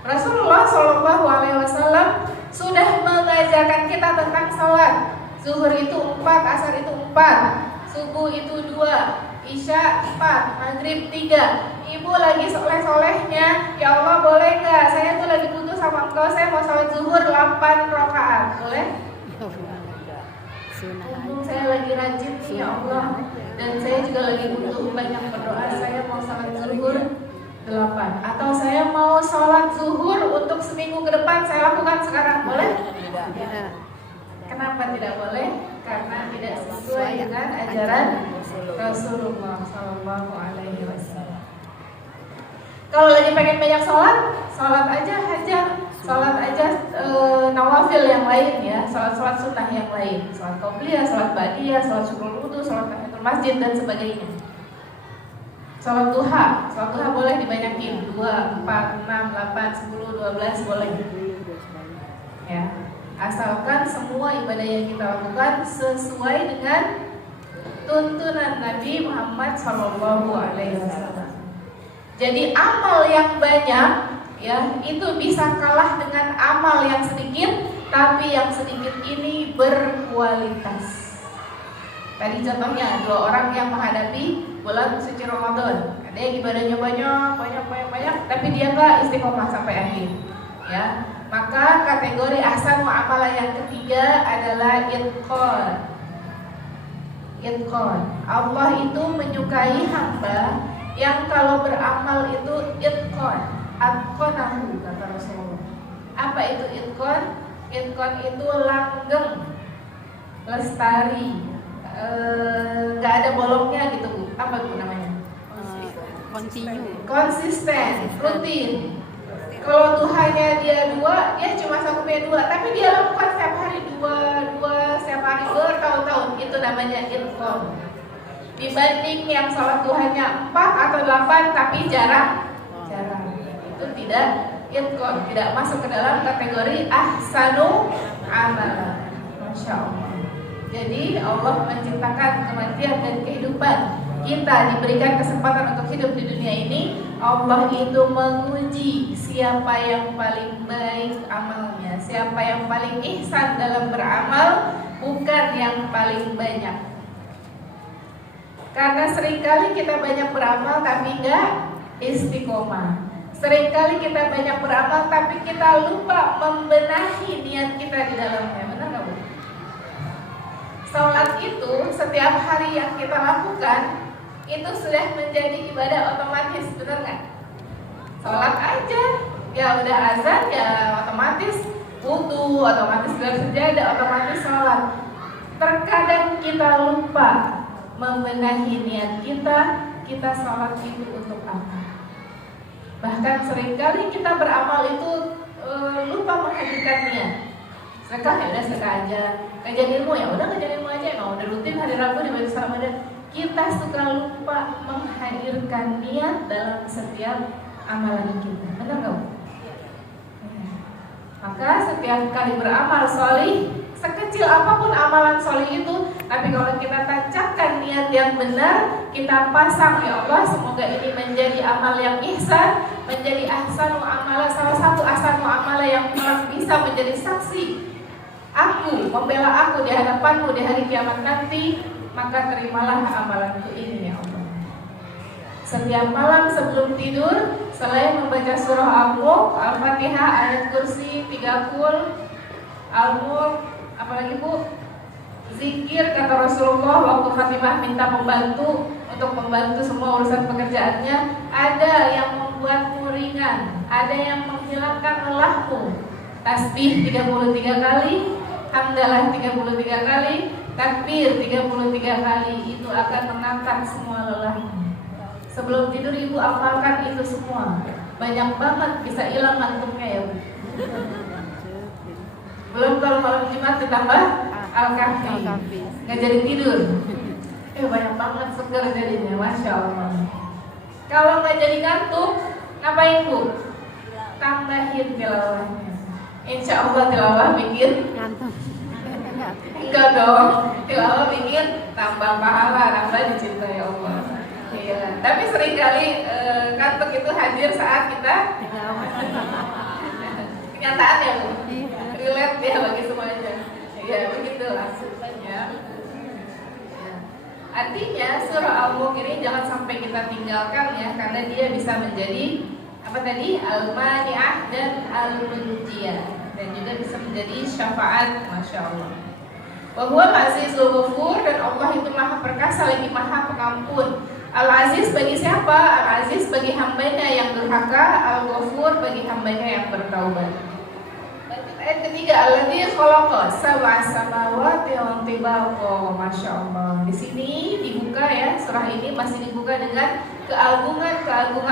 Rasulullah Sallallahu Alaihi Wasallam sudah mengajarkan kita tentang salat. Zuhur itu 4, asar itu 4, subuh itu 2, isya 4, maghrib 3. Ibu lagi soleh-solehnya, ya Allah boleh nggak? Saya tuh lagi butuh sama engkau, saya mau sholat zuhur 8 rakaat, boleh? Saya lagi rajin nih ya Allah, dan saya juga lagi butuh banyak berdoa. Saya mau sholat zuhur 8, atau saya mau sholat zuhur untuk seminggu ke depan, saya lakukan sekarang, boleh? Tidak. Kenapa tidak boleh? Karena tidak sesuai dengan ajaran Rasulullah Sallallahu Alaihi Wasallam. Kalau lagi pengen banyak sholat aja hajar, sholat aja nawafil yang lain ya, sholat sunnah yang lain, sholat qobliyah, sholat ba'diyah, sholat syukur wudu, sholat tahiyatul masjid dan sebagainya. Sholat duha boleh dibanyakin 2, 4, 6, 8, 10, 12 boleh. Ya, asalkan semua ibadah yang kita lakukan sesuai dengan tuntunan Nabi Muhammad Sallallahu Alaihi Wasallam. Jadi amal yang banyak ya itu bisa kalah dengan amal yang sedikit, tapi yang sedikit ini berkualitas. Tadi contohnya 2 orang yang menghadapi bulan suci Ramadan, ada yang ibadahnya banyak, tapi dia nggak istiqomah sampai akhir. Ya, maka kategori ahsan muamalah yang ketiga adalah itqan. Allah itu menyukai hamba yang kalau beramal itu itqan, atqanahu kata Rasulullah. Apa itu itqan? Itqan itu langgeng, lestari, nggak ada bolongnya gitu Bu. Apa Bu namanya? Konsisten, rutin. Kalau Tuhannya dia 2, dia cuma sampai 2, tapi dia lakukan setiap hari 2, setiap hari bertahun-tahun, itu namanya itqan. Dibanding yang sholat Tuhannya 4 atau 8 tapi jarang, itu tidak itqan, tidak masuk ke dalam kategori ahsanu amalan. Masya Allah. Jadi Allah menciptakan kematian dan kehidupan. Kita diberikan kesempatan untuk hidup di dunia ini. Allah itu menguji siapa yang paling baik amalnya, siapa yang paling ihsan dalam beramal, bukan yang paling banyak. Karena seringkali kita banyak beramal tapi enggak istiqomah. Seringkali kita banyak beramal tapi kita lupa membenahi niat kita di dalamnya. Benar nggak Bu? Salat itu setiap hari yang kita lakukan itu sudah menjadi ibadah otomatis, benar nggak? Salat aja, ya udah azan ya otomatis wudu, otomatis bersejadah, otomatis salat. Terkadang kita lupa membenahi niat kita salat itu untuk apa? Bahkan seringkali kita beramal itu lupa menghadirkan niat. Sedekah ya udah sedekah aja, kajian ilmu ya udah kajian ilmu aja, mau udah rutin hari Rabu di Majelis Ramadan. Kita suka lupa menghadirkan niat dalam setiap amalan kita. Benar nggak Bu? Ya. Maka setiap kali beramal sholih, sekecil apapun amalan sholih itu, tapi kalau kita tancapkan niat yang benar, kita pasang, ya Allah semoga ini menjadi amal yang ihsan, menjadi ahsanu amalah, salah satu ahsanu amalah yang bisa menjadi saksi aku, membela aku di hadapanmu di hari kiamat nanti, maka terimalah amalanku ini ya Allah. Setiap malam sebelum tidur, selain membaca surah Al-Mulk, Al-Fatihah, ayat kursi, 30, Al-Mulk, apalagi Bu? Zikir kata Rasulullah waktu Fatimah minta pembantu untuk membantu semua urusan pekerjaannya. Ada yang membuatmu ringan, ada yang menghilangkan lelahmu. Tasbih 33 kali, hamdalah 33 kali, takbir 33 kali, itu akan mengangkat semua lelahmu. Sebelum tidur ibu hafalkan itu semua. Banyak banget, bisa hilang ngantuknya ya Bu. Belum kalau malam Jumat ditambah Al-Kahfi, nggak jadi tidur. Banyak banget seger jadinya, Masya Allah. Kalau nggak jadi ngantuk, ngapain Bu? Tambahin tilawahnya. Insya Allah tilawah bikin Ngantuk. enggak dong, tilawah bikin tambah pahala, tambah dicintai Allah. Iya, tapi seringkali ngantuk itu hadir saat kita kenyataan ya Bu, relate ya bagi semuanya. Iya begitulah ya. Artinya surah Al-Mulk ini jangan sampai kita tinggalkan ya, karena dia bisa menjadi apa tadi, al-mani'ah dan al-munjiyah, dan juga bisa menjadi syafaat, Masya Allah. Bahwa Al-Azizul Ghafur, dan Allah itu maha perkasa lagi maha pengampun. Al-Aziz bagi siapa? Al-Aziz bagi hambanya yang durhaka, Al-Ghafur bagi hambanya yang bertaubat. Ayat ketiga, alladzi khalaqa sab'a samawati wa tibaqa. Masya Allah. Di sini dibuka ya, surah ini masih dibuka dengan keagungan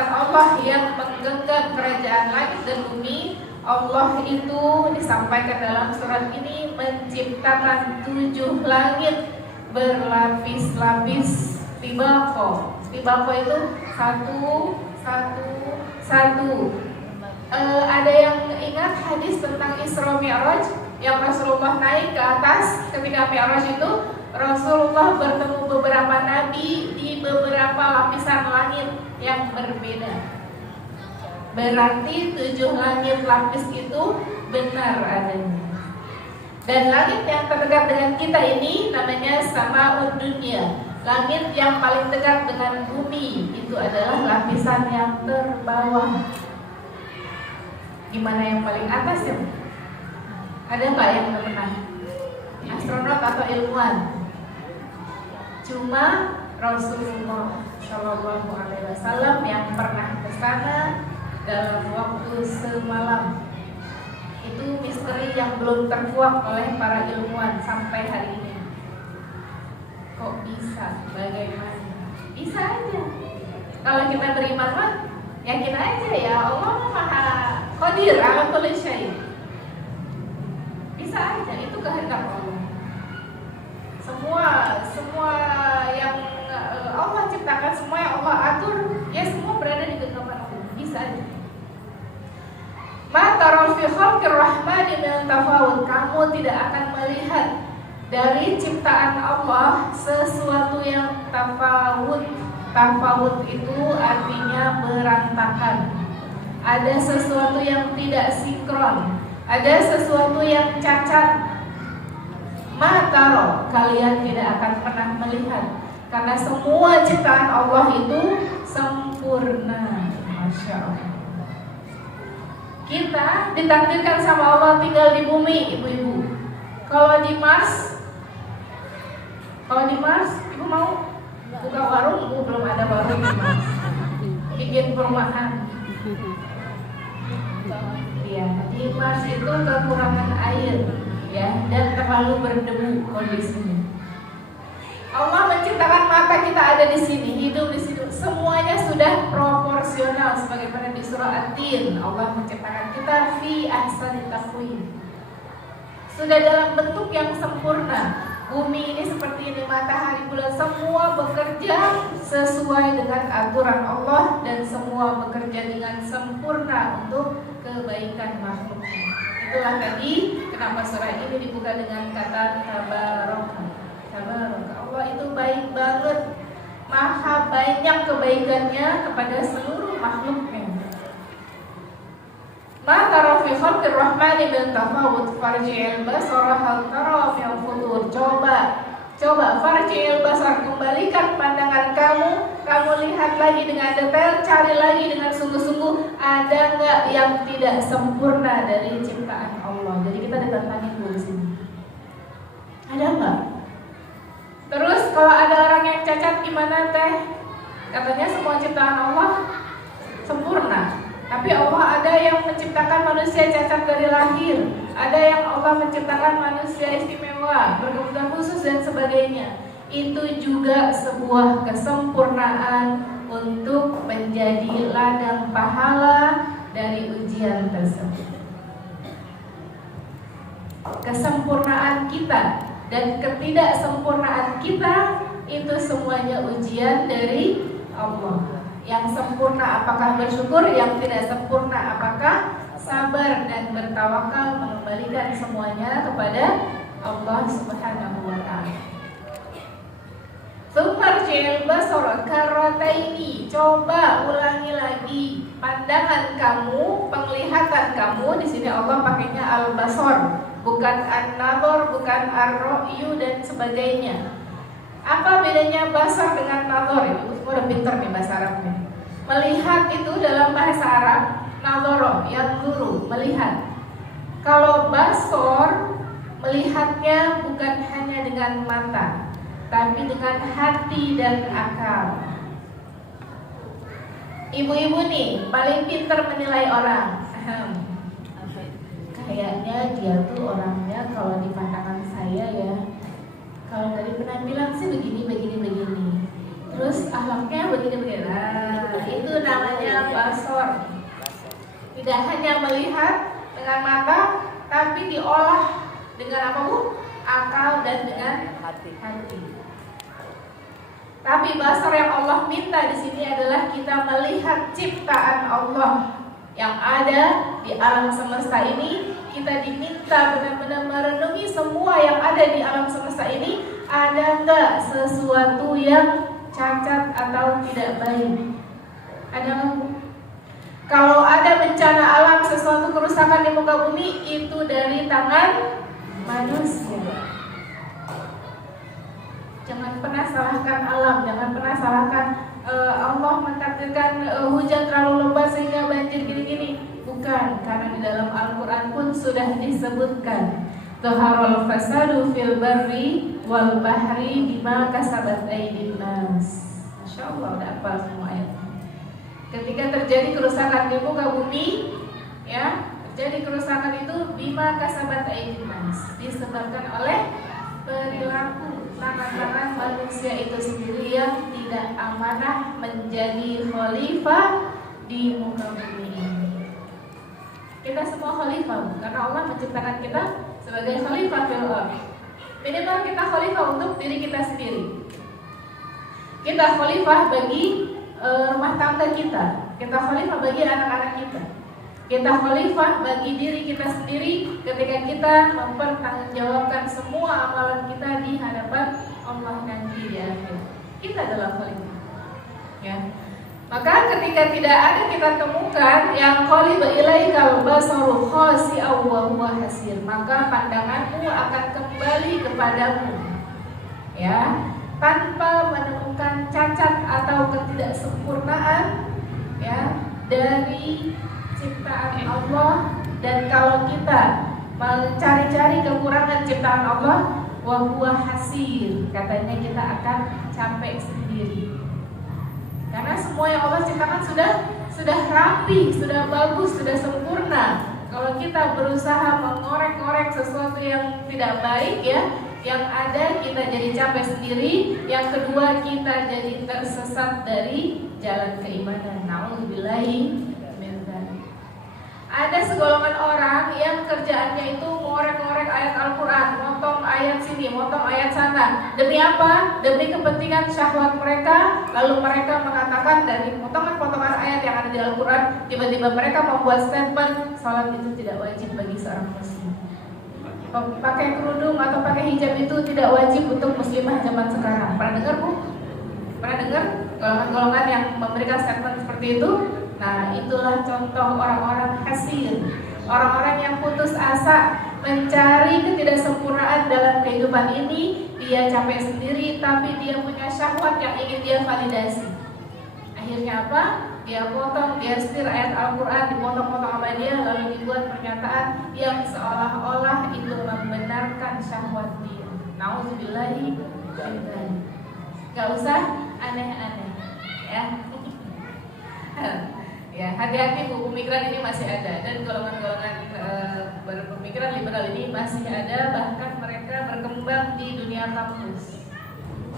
Allah yang menggenggam kerajaan langit dan bumi. Allah itu disampaikan dalam surat ini menciptakan 7 langit berlapis-lapis tibaqa. Tibaqa itu satu. Ada yang ingat hadis tentang Isra Mi'raj yang Rasulullah naik ke atas? Ketika Mi'raj itu Rasulullah bertemu beberapa nabi di beberapa lapisan langit yang berbeda. Berarti 7 langit lapis itu benar adanya. Dan langit yang terdekat dengan kita ini namanya Sama'ud Dunya. Langit yang paling dekat dengan bumi itu adalah lapisan yang terbawah. Gimana yang paling atas ya? Ada nggak yang pernah? Astronot atau ilmuwan? Cuma Rasulullah Shallallahu Alaihi Wasallam yang pernah ke sana dalam waktu semalam. Itu misteri yang belum terkuak oleh para ilmuwan sampai hari ini. Kok bisa? Bagaimana? Bisa aja. Kalau kita beriman mah, yakin aja ya Allah maha qadir ala kulli syai'. Bisa aja, itu kehendak Allah. Semua yang Allah ciptakan, semua yang Allah atur, ya semua berada di genggaman Allah. Bisa aja. Ma tara fi khalqir rahmani min tafawut. Kamu tidak akan melihat dari ciptaan Allah sesuatu yang tafawut. Tafawut itu artinya berantakan. Ada sesuatu yang tidak sinkron, ada sesuatu yang cacat. Mataro, kalian tidak akan pernah melihat, karena semua ciptaan Allah itu sempurna. Masya Allah. Kita ditakdirkan sama Allah tinggal di bumi, ibu-ibu. Kalau di Mars, ibu mau buka warung? Belum ada warung di Mars. Bikin perumahan. Ya, di Mars itu kekurangan air, ya, dan terlalu berdebu kondisinya. Allah menciptakan mata kita ada di sini, hidung di situ, semuanya sudah proporsional sebagaimana di surah At-Tin. Allah menciptakan kita fi ahsani taqwim. Sudah dalam bentuk yang sempurna. Bumi ini seperti ini, matahari, bulan, semua bekerja sesuai dengan aturan Allah dan semua bekerja dengan sempurna untuk kebaikan makhluknya. Itulah tadi kenapa surah ini dibuka dengan kata tabaraka. Tabaraka. Allah itu baik banget, maha banyak kebaikannya kepada seluruh makhluknya. Ma tara fi khalqir rahmani min tafawut farji'il basara hal tara min futur. Coba farji'il basar, kembalikan pandangan kamu lihat lagi dengan detail, cari lagi dengan sungguh-sungguh, ada nggak yang tidak sempurna dari ciptaan Allah. Jadi kita ditantangin dulu di sini. Ada nggak? Terus kalau ada orang yang cacat gimana teh? Katanya semua ciptaan Allah sempurna. Tapi Allah ada yang menciptakan manusia cacat dari lahir, ada yang Allah menciptakan manusia istimewa, berkebutuhan khusus dan sebagainya. itu juga sebuah kesempurnaan untuk menjadi ladang pahala dari ujian tersebut. Kesempurnaan kita dan ketidaksempurnaan kita itu semuanya ujian dari Allah. Yang sempurna apakah bersyukur, yang tidak sempurna apakah sabar dan bertawakal, mengembalikan semuanya kepada Allah Subhanahu wa taala. Sumarji'il basara karrataini, coba ulangi lagi pandangan kamu, penglihatan kamu. Di sini Allah pakainya al-basar, bukan an-nazar, bukan ar-ra'yu dan sebagainya. Apa bedanya basar dengan nazar? Ibu semua udah pinter nih bahasa Arabnya. Melihat itu dalam bahasa Arab nazara, yang zuru, melihat. Kalau basar, melihatnya bukan hanya dengan mata, tapi dengan hati dan akal. Ibu-ibu nih paling pintar menilai orang. Kayaknya dia tuh orangnya kalau di pandangan saya ya, kalau dari penampilan sih begini. Terus akhlaknya begini. Nah, itu namanya basar. Tidak hanya melihat dengan mata, tapi diolah dengan apa Bu? Akal dan dengan hati. Tapi basar yang Allah minta di sini adalah kita melihat ciptaan Allah yang ada di alam semesta ini. Kita diminta benar-benar merenungi semua yang ada di alam semesta ini. Ada enggak sesuatu yang cacat atau tidak baik? Ada enggak? Kalau ada bencana alam, sesuatu kerusakan di muka bumi, itu dari tangan manusia. Jangan pernah salahkan alam, jangan pernah salahkan Allah mentakdirkan hujan terlalu lebat sehingga banjir gini-gini. Bukan, karena di dalam Al-Quran pun sudah disebutkan Zaharul fasadu fil barri wal bahri bima kasabat aydin nas. Masya Allah, udah hafal semua ayat. Ketika terjadi kerusakan di muka bumi, ya, terjadi kerusakan itu bima kasabat aydin nas, disebabkan oleh perilaku tangan-tangan manusia itu sendiri yang tidak amanah menjadi khalifah di muka bumi ini. Kita semua khalifah, karena Allah menciptakan kita sebagai khalifah fil ardh. Minimal kita khalifah untuk diri kita sendiri. Kita khalifah bagi rumah tangga kita. Kita khalifah bagi anak-anak kita. Kita khalifah bagi diri kita sendiri ketika kita mempertanggungjawabkan semua amalan kita di hadapan Allah nanti di akhir. Kita adalah khalifah. Ya. Maka ketika tidak ada kita temukan yang qaliba ilaikal basaru khasi'aw wa huwa hasir, maka pandanganmu akan kembali kepadamu. Ya, tanpa menemukan cacat atau ketidaksempurnaan ya dari ciptaan Allah. Dan kalau kita mencari-cari kekurangan ciptaan Allah, wa huwa hasir, katanya kita akan capek sendiri. Karena semua yang Allah ciptakan sudah rapi, sudah bagus, sudah sempurna. Kalau kita berusaha mengorek-ngorek sesuatu yang tidak baik ya, yang ada kita jadi capek sendiri. Yang kedua, kita jadi tersesat dari jalan keimanan. Nauzubillahi min dzalik. Ada segolongan orang yang kerjaannya itu ngorek-ngorek ayat Al-Quran, motong ayat sini, motong ayat sana. Demi apa? Demi kepentingan syahwat mereka. Lalu mereka mengatakan dari potongan-potongan ayat yang ada di Al-Quran, tiba-tiba mereka membuat statement salat itu tidak wajib bagi seorang muslim. Pakai kerudung atau pakai hijab itu tidak wajib untuk muslimah zaman sekarang. Pernah dengar Bu? Pernah dengar golongan-golongan yang memberikan statement seperti itu? Nah, itulah contoh orang-orang hasir, orang-orang yang putus asa mencari ketidaksempurnaan dalam kehidupan ini. Dia capek sendiri, tapi dia punya syahwat yang ingin dia validasi. Akhirnya apa? Dia potong, dia setir ayat Al-Quran, dipotong-potong sama dia, lalu dibuat pernyataan yang seolah-olah itu membenarkan syahwat dia. Nauzubillahi min dzalik. Gak usah aneh-aneh, ya. Ya, hati-hati Bu, pemikiran ini masih ada. Dan golongan-golongan berpemikiran liberal ini masih ada. Bahkan mereka berkembang di dunia kampus.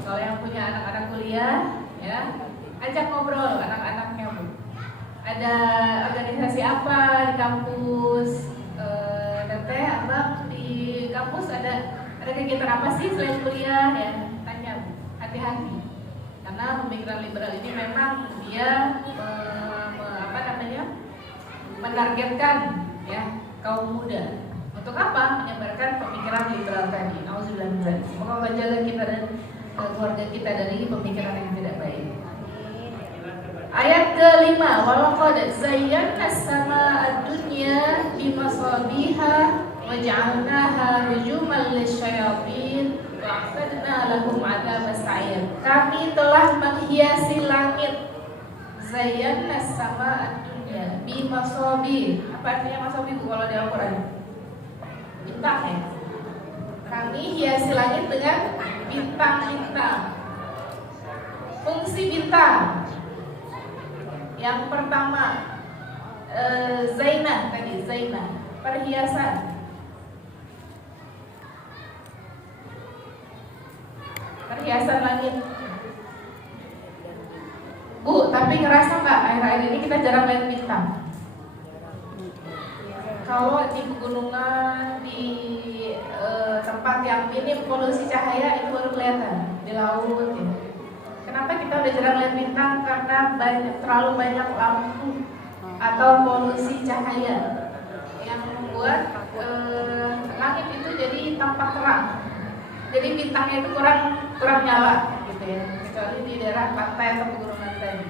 Kalau yang punya anak-anak kuliah, ya, ajak ngobrol anak-anaknya, Bu. Ada organisasi apa di kampus? Teteh, abang di kampus ada kegiatan apa sih selain kuliah? Ya, tanya, Bu. Hati-hati, karena pemikiran liberal ini memang dia menargetkan ya kaum muda. Untuk apa? Menyebarkan pemikiran liberal tadi. Auzubillah. Semoga Allah jaga kita dan keluarga kita dari pemikiran yang tidak baik. Ayat ke-5, walaqad zayyana as-samaa'a ad-dunya bimasabiha waja'alnaha rujuman lisyayatin wa'tadna lahum 'adzabas sa'ir. Kami telah menghiasi langit. Zayyana as-samaa'a ad-dunya bimasabi. Apa artinya masabi kalau di Al-Qur'an? Bintang ya. Kami hiasi langit dengan bintang-bintang. Fungsi bintang yang pertama, zainah tadi, zainah, perhiasan. Perhiasan langit. Bu, tapi ngerasa nggak akhir-akhir ini kita jarang lihat bintang? Kalau di pegunungan, di tempat yang minim polusi cahaya itu baru kelihatan, di laut ya. Kenapa kita udah jarang lihat bintang? Karena terlalu banyak lampu atau polusi cahaya yang membuat langit itu jadi tampak terang. Jadi bintangnya itu kurang nyala gitu ya, kecuali di daerah pantai atau pegunungan tadi.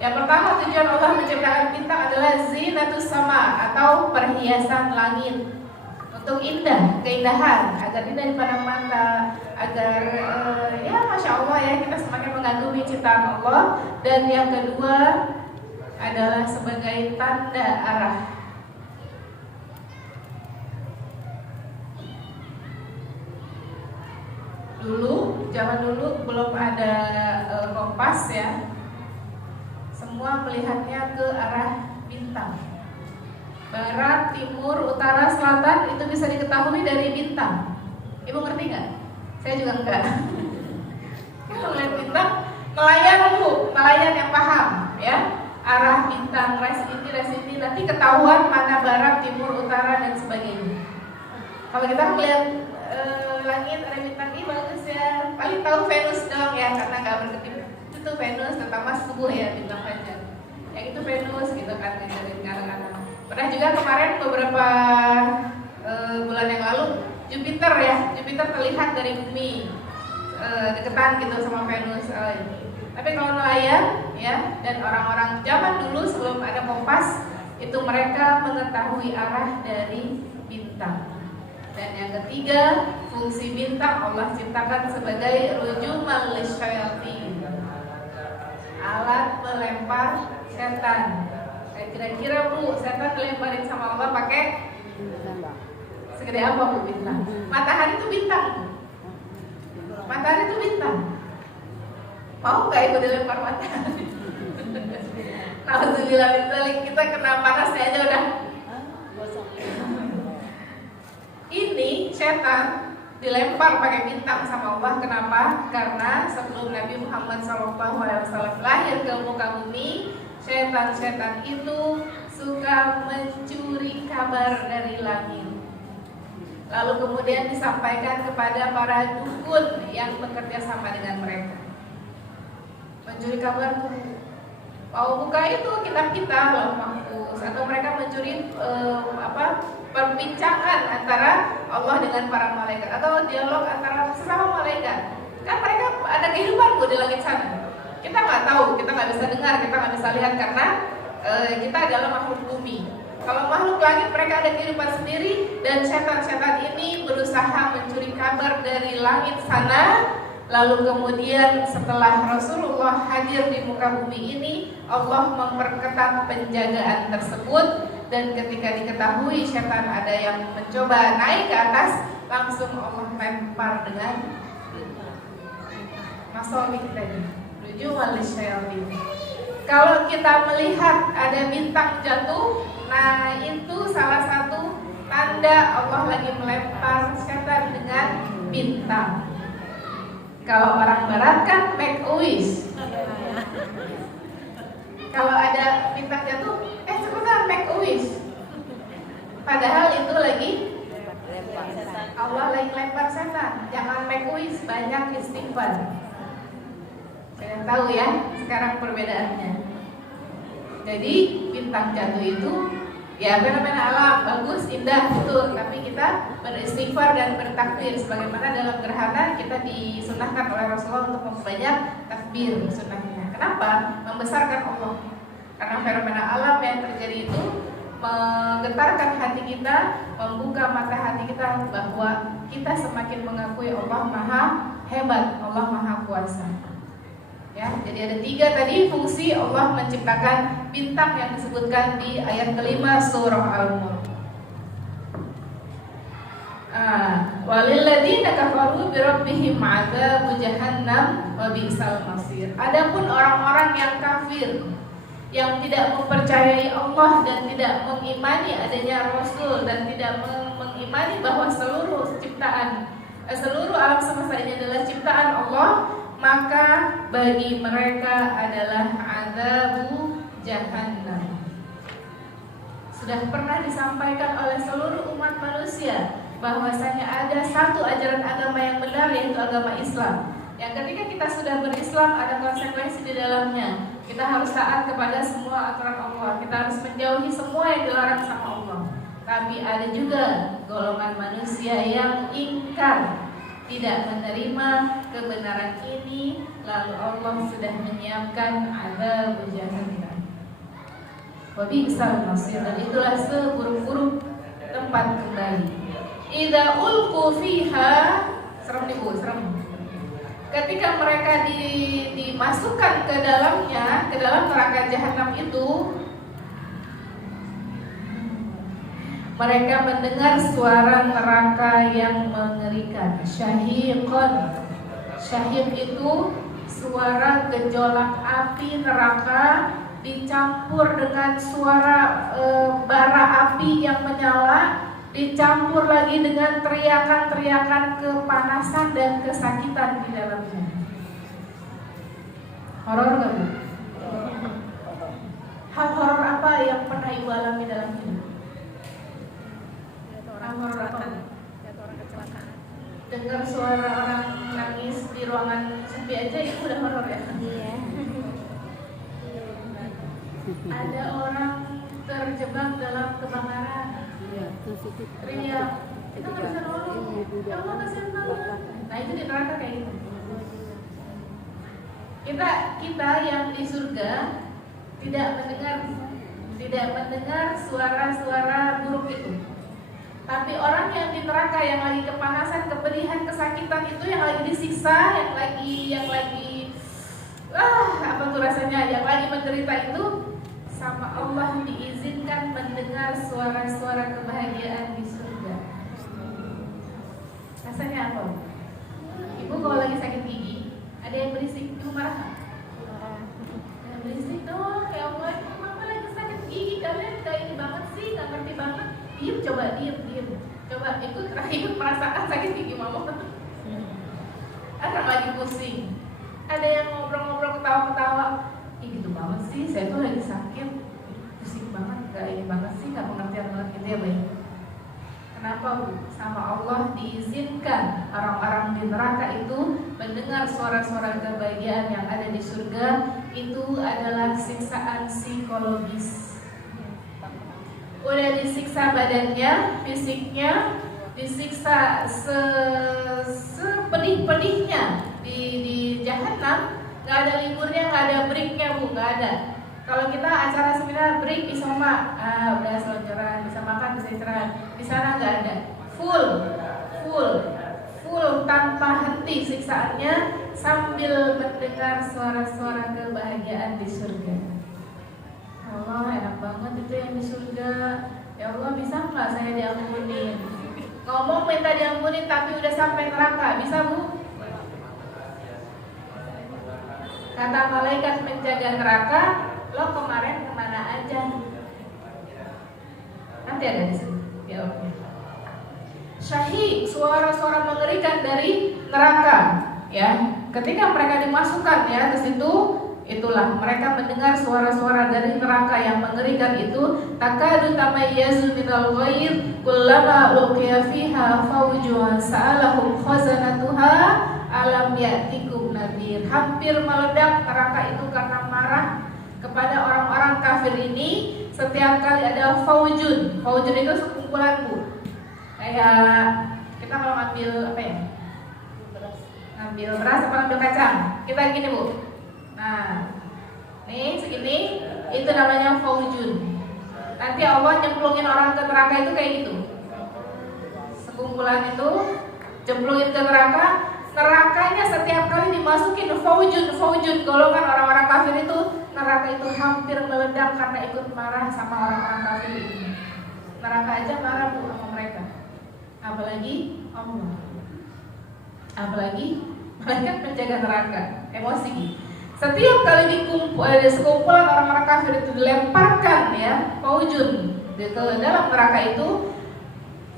Yang pertama, tujuan Allah menciptakan bintang adalah zinatus sama atau perhiasan langit, untuk keindahan, agar indah dipandang mata, agar ya masya Allah ya, kita semakin mengagumi ciptaan Allah. Dan yang kedua adalah sebagai tanda arah. Zaman dulu belum ada kompas ya, semua melihatnya ke arah bintang. Barat, timur, utara, selatan itu bisa diketahui dari bintang. Ibu ngerti nggak? Saya juga enggak. Kalau melihat bintang, nelayan yang paham ya, arah bintang, ras ini, nanti ketahuan mana barat, timur, utara dan sebagainya. Kalau kita melihat langit ada bintang, ini bagus ya. Paling tahu Venus dong ya, karena nggak berkedip. Itu Venus, terutama subuh ya, bintang fajar. Yang itu Venus gitu kan, dari anak-anak. Pernah juga kemarin beberapa bulan yang lalu Jupiter terlihat dari bumi, deketan gitu sama Venus. Tapi kalau nelayan ya, dan orang-orang zaman dulu sebelum ada kompas, itu mereka mengetahui arah dari bintang. Dan yang ketiga, fungsi bintang Allah ciptakan sebagai rujuman lisyayatin, alat melempar setan. Kira-kira Bu, setan dilemparin sama Allah pakai segede apa Bu bintang? Matahari itu bintang. Matahari itu bintang. Mau nggak ikut dilempar matahari? Alhamdulillah, kita kena panasnya aja udah. Ini setan dilempar pakai bintang sama Allah. Kenapa? Karena sebelum Nabi Muhammad SAW lahir ke muka bumi, setan-setan itu suka mencuri kabar dari langit, lalu kemudian disampaikan kepada para dukun yang bekerja sama dengan mereka. Mencuri kabar, mau buka itu kitab-kita Lauh Mahfuz, atau mereka mencuri perbincangan antara Allah dengan para malaikat, atau dialog antara sesama malaikat. Kan mereka ada kehidupan di langit sana. Kita nggak tahu, kita nggak bisa dengar, kita nggak bisa lihat karena kita adalah makhluk bumi. Kalau makhluk langit mereka ada kehidupan sendiri, dan setan-setan ini berusaha mencuri kabar dari langit sana. Lalu kemudian setelah Rasulullah hadir di muka bumi ini, Allah memperketat penjagaan tersebut. Dan ketika diketahui setan ada yang mencoba naik ke atas, langsung Allah lempar dengan masalah tadi, rujuman lisyayatin. Kalau kita melihat ada bintang jatuh, nah itu salah satu tanda Allah lagi melempar setan dengan bintang. Kalau orang barat kan make a wish. Kalau ada bintang jatuh, cepetan make a wish. Padahal itu lagi Allah lagi lempar setan. Jangan make a wish, banyak istighfar. Kalian tahu ya sekarang perbedaannya. Jadi bintang jatuh itu ya fenomena alam, bagus, indah, betul. Tapi kita beristighfar dan bertakbir. Sebagaimana dalam gerhana kita disunahkan oleh Rasulullah untuk memperbanyak takbir sunnahnya. Kenapa? Membesarkan Allah. Karena fenomena alam yang terjadi itu menggetarkan hati kita, membuka mata hati kita bahwa kita semakin mengakui Allah Maha Hebat, Allah Maha Kuasa. Ya, jadi ada 3 tadi fungsi Allah menciptakan bintang yang disebutkan di ayat kelima surah Al-Mulk. Walilladzina kafaru birabbihim 'adzabu jahannam wa bi'sal masir. Adapun orang-orang yang kafir, yang tidak mempercayai Allah dan tidak mengimani adanya Rasul dan tidak mengimani bahwa seluruh alam semesta ini adalah ciptaan Allah, maka bagi mereka adalah adzabu jahannam. Sudah pernah disampaikan oleh seluruh umat manusia bahwasanya ada satu ajaran agama yang benar, yaitu agama Islam. Yang ketika kita sudah berislam ada konsekuensi di dalamnya. Kita harus taat kepada semua aturan Allah. Kita harus menjauhi semua yang dilarang sama Allah. Tapi ada juga golongan manusia yang ingkar, tidak menerima kebenaran ini, lalu Allah sudah menyiapkan azab jahannam. Wa bi'sal masir, dan itulah seburuk-buruk tempat kembali. Idza ulqu fiha, serem nih Bu, serem. Ketika mereka dimasukkan ke dalamnya, ke dalam neraka jahanam itu, mereka mendengar suara neraka yang mengerikan. Syahiqon. Syahiq itu suara gejolak api neraka dicampur dengan suara bara api yang menyala, dicampur lagi dengan teriakan-teriakan kepanasan dan kesakitan di dalamnya. Horor nggak Bu? Hal horor apa yang pernah Ibu alami dalam hidup? Horor apa? Dengar suara orang nangis di ruangan sepi aja itu udah horor ya? Iya. Ada orang terjebak dalam kebakaran. Teriak, kita nggak bisa nolong, ya Allah kasihan banget. Nah itu di neraka kayak gitu. Kita yang di surga tidak mendengar suara-suara buruk itu. Tapi orang yang di neraka yang lagi kepanasan, kepedihan, kesakitan itu, yang lagi disiksa, yang lagi apa tuh rasanya, yang lagi menderita itu, sama Allah diizinkan mendengar suara-suara kebahagiaan di surga. Rasanya apa? Ibu kalau lagi sakit gigi, ada yang berisik, ibu marah nggak? Yang berisik dong, ya Allah, mama lagi sakit gigi, kalian kayak ini banget sih, nggak ngerti banget. Diem, coba diem. Coba ikut merasakan sakit gigi mama. Ada lagi pusing. Ada yang ngobrol-ngobrol, ketawa-ketawa. Ih gitu banget sih, saya tuh lagi sakit, pusing banget, gak ini banget sih, gak pengertian banget gitu ya Baik. Kenapa Bu? Sama Allah diizinkan orang-orang di neraka itu mendengar suara-suara kebahagiaan yang ada di surga. Itu adalah siksaan psikologis. Udah disiksa badannya, fisiknya, disiksa sepedih-pedihnya di jahanam. Gak ada liburnya, gak ada breaknya Bu, gak ada. Kalau kita acara seminar break isoma, udah selonjoran, bisa makan, bisa istirahat. Di sana gak ada, full tanpa henti siksaannya sambil mendengar suara-suara kebahagiaan di surga. Allah enak banget itu yang di surga. Ya Allah bisa nggak saya diampunin? Ngomong minta diampunin tapi udah sampai neraka, bisa Bu? Kata malaikat menjaga neraka, lo kemarin kemana aja? Nanti ada di sini. Ya oke. Syahid, suara-suara mengerikan dari neraka. ya. Ketika mereka dimasukkan ya ke situ, itulah mereka mendengar suara-suara dari neraka yang mengerikan itu. Takadu tamayyazu minal ghaidh kullama ulqiya fiha fawjun sa'alahum khazanatuha alam ya'tikum nadhir. Hampir meledak neraka itu karena marah kepada orang-orang kafir ini. Setiap kali ada faujun itu sekumpulan Bu. Kayak kita kalau ngambil apa ya? Ngambil beras apa ngambil kacang? Kita gini Bu. Nah, nih segini, itu namanya faujun. Nanti Allah nyemplungin orang ke neraka itu kayak gitu. Sekumpulan itu cemplungin ke neraka. Nerakanya setiap kali dimasukin faujun golongan orang-orang kafir itu, neraka itu hampir meledak karena ikut marah sama orang-orang kafir ini. Neraka aja marah Bu sama mereka. Apalagi Allah. Apalagi mereka penjaga neraka, emosi. Setiap kali sekumpulan orang-orang kafir itu dilemparkan ya, faujun ke dalam neraka itu,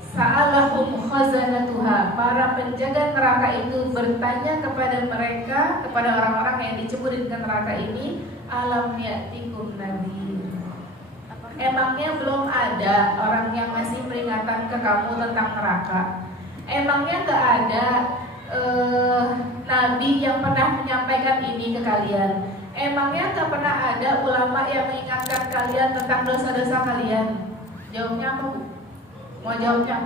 sa'alahum khazanatuha, para penjaga neraka itu bertanya kepada mereka, kepada orang-orang yang diceburin ke neraka ini, alam ya'tikum nadhir. Emangnya belum ada orang yang ngasih peringatan ke kamu tentang neraka? Emangnya gak ada nabi yang pernah menyampaikan ini ke kalian? Emangnya gak pernah ada ulama yang mengingatkan kalian tentang dosa-dosa kalian? Jawabnya apa Bu? Mau jawabnya?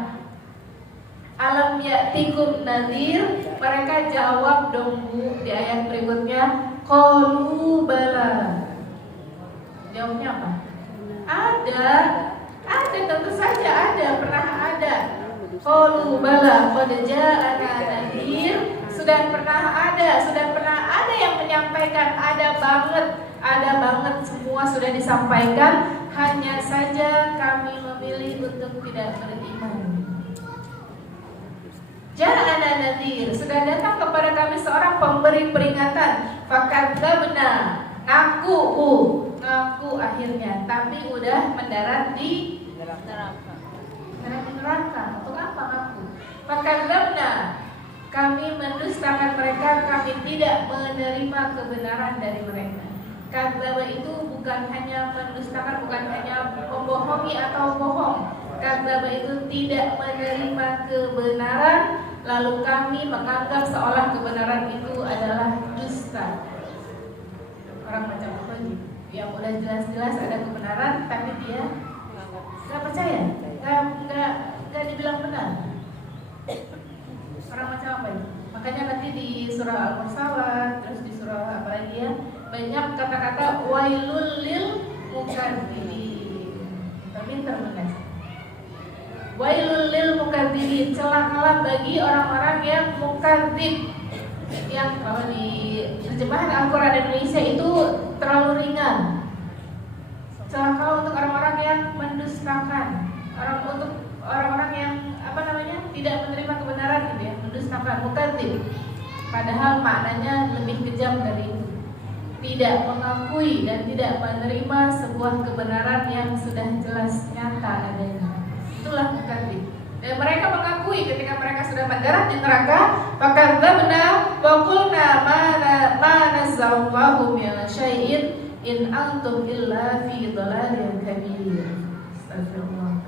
Alam ya'tikum nadhir. Mereka jawab dong Bu di ayat berikutnya, qalu bala. Jawabnya apa? Ada, tentu saja ada, pernah ada. Qalu bala qad ja'ana nadhir. Sudah pernah ada yang menyampaikan, ada banget semua sudah disampaikan. Hanya saja kami memilih untuk tidak beriman. Ja'ana nadhir, sudah datang kepada kami seorang pemberi peringatan. Fakadzabna, ngaku akhirnya, tapi udah mendarat di neraka. Untuk apa ngaku? Fakadzabna, kami mendustakan mereka, kami tidak menerima kebenaran dari mereka. Kadzaba itu bukan hanya mendustakan, bukan hanya membohongi atau bohong. Kadzaba itu tidak menerima kebenaran, lalu kami menganggap seolah kebenaran itu adalah dusta. Orang macam apa gitu? Yang udah jelas-jelas ada kebenaran, tapi dia nggak percaya, nggak dibilang benar. Orang macam apa itu? Makanya nanti di surah Al-Mursalat, terus di surah apa lagi ya, banyak kata-kata wailul lil mukadzibin. Pintar benar. Wailul lil mukadzibin, celakalah bagi orang-orang yang mukadzib. Yang kalau di terjemahan Al-Quran Indonesia itu terlalu ringan. Celaka untuk orang-orang yang mendustakan, untuk orang-orang yang tidak menerima kebenaran gitu ya, mendustakan, mukadzib. Padahal maknanya lebih kejam dari itu. Tidak mengakui dan tidak menerima sebuah kebenaran yang sudah jelas nyata adanya. Itulah mukadzib. Dan mereka mengakui ketika mereka sudah mendarat di neraka, fakadzabna wa qulna ma nazzalallahu min syai'in in antum illa fi dhalalin kabir. Astagfirullah.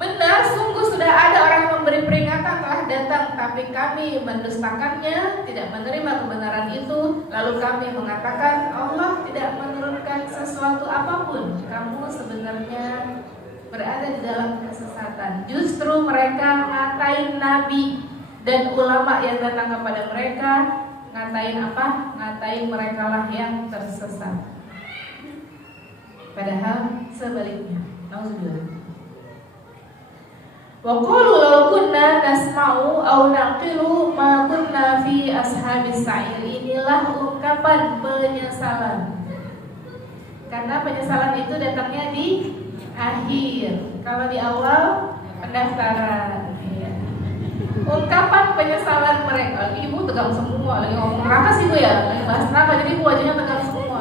Benar, sungguh sudah ada orang yang memberi peringatan telah datang, tapi kami mendustakannya, tidak menerima kebenaran itu. Lalu kami mengatakan Allah tidak menurunkan sesuatu apapun. Kamu sebenarnya berada di dalam kesesatan. Justru mereka ngatain nabi dan ulama yang datang kepada mereka. Ngatain apa? Ngatain mereka lah yang tersesat. Padahal sebaliknya. Nauzubillah. Wa qalu law kunna nasma'u aw naqilu ma kunna fi ashabis sa'ir. Inilah ungkapan penyesalan. Karena penyesalan itu datangnya di akhir. Kalau di awal pendaftaran ya. Ungkapan penyesalan mereka. Lagi ibu tegang semua. Lagi ngomong neraka sih Bu ya. Lagi bahas neraka jadi ibu wajahnya tegang semua.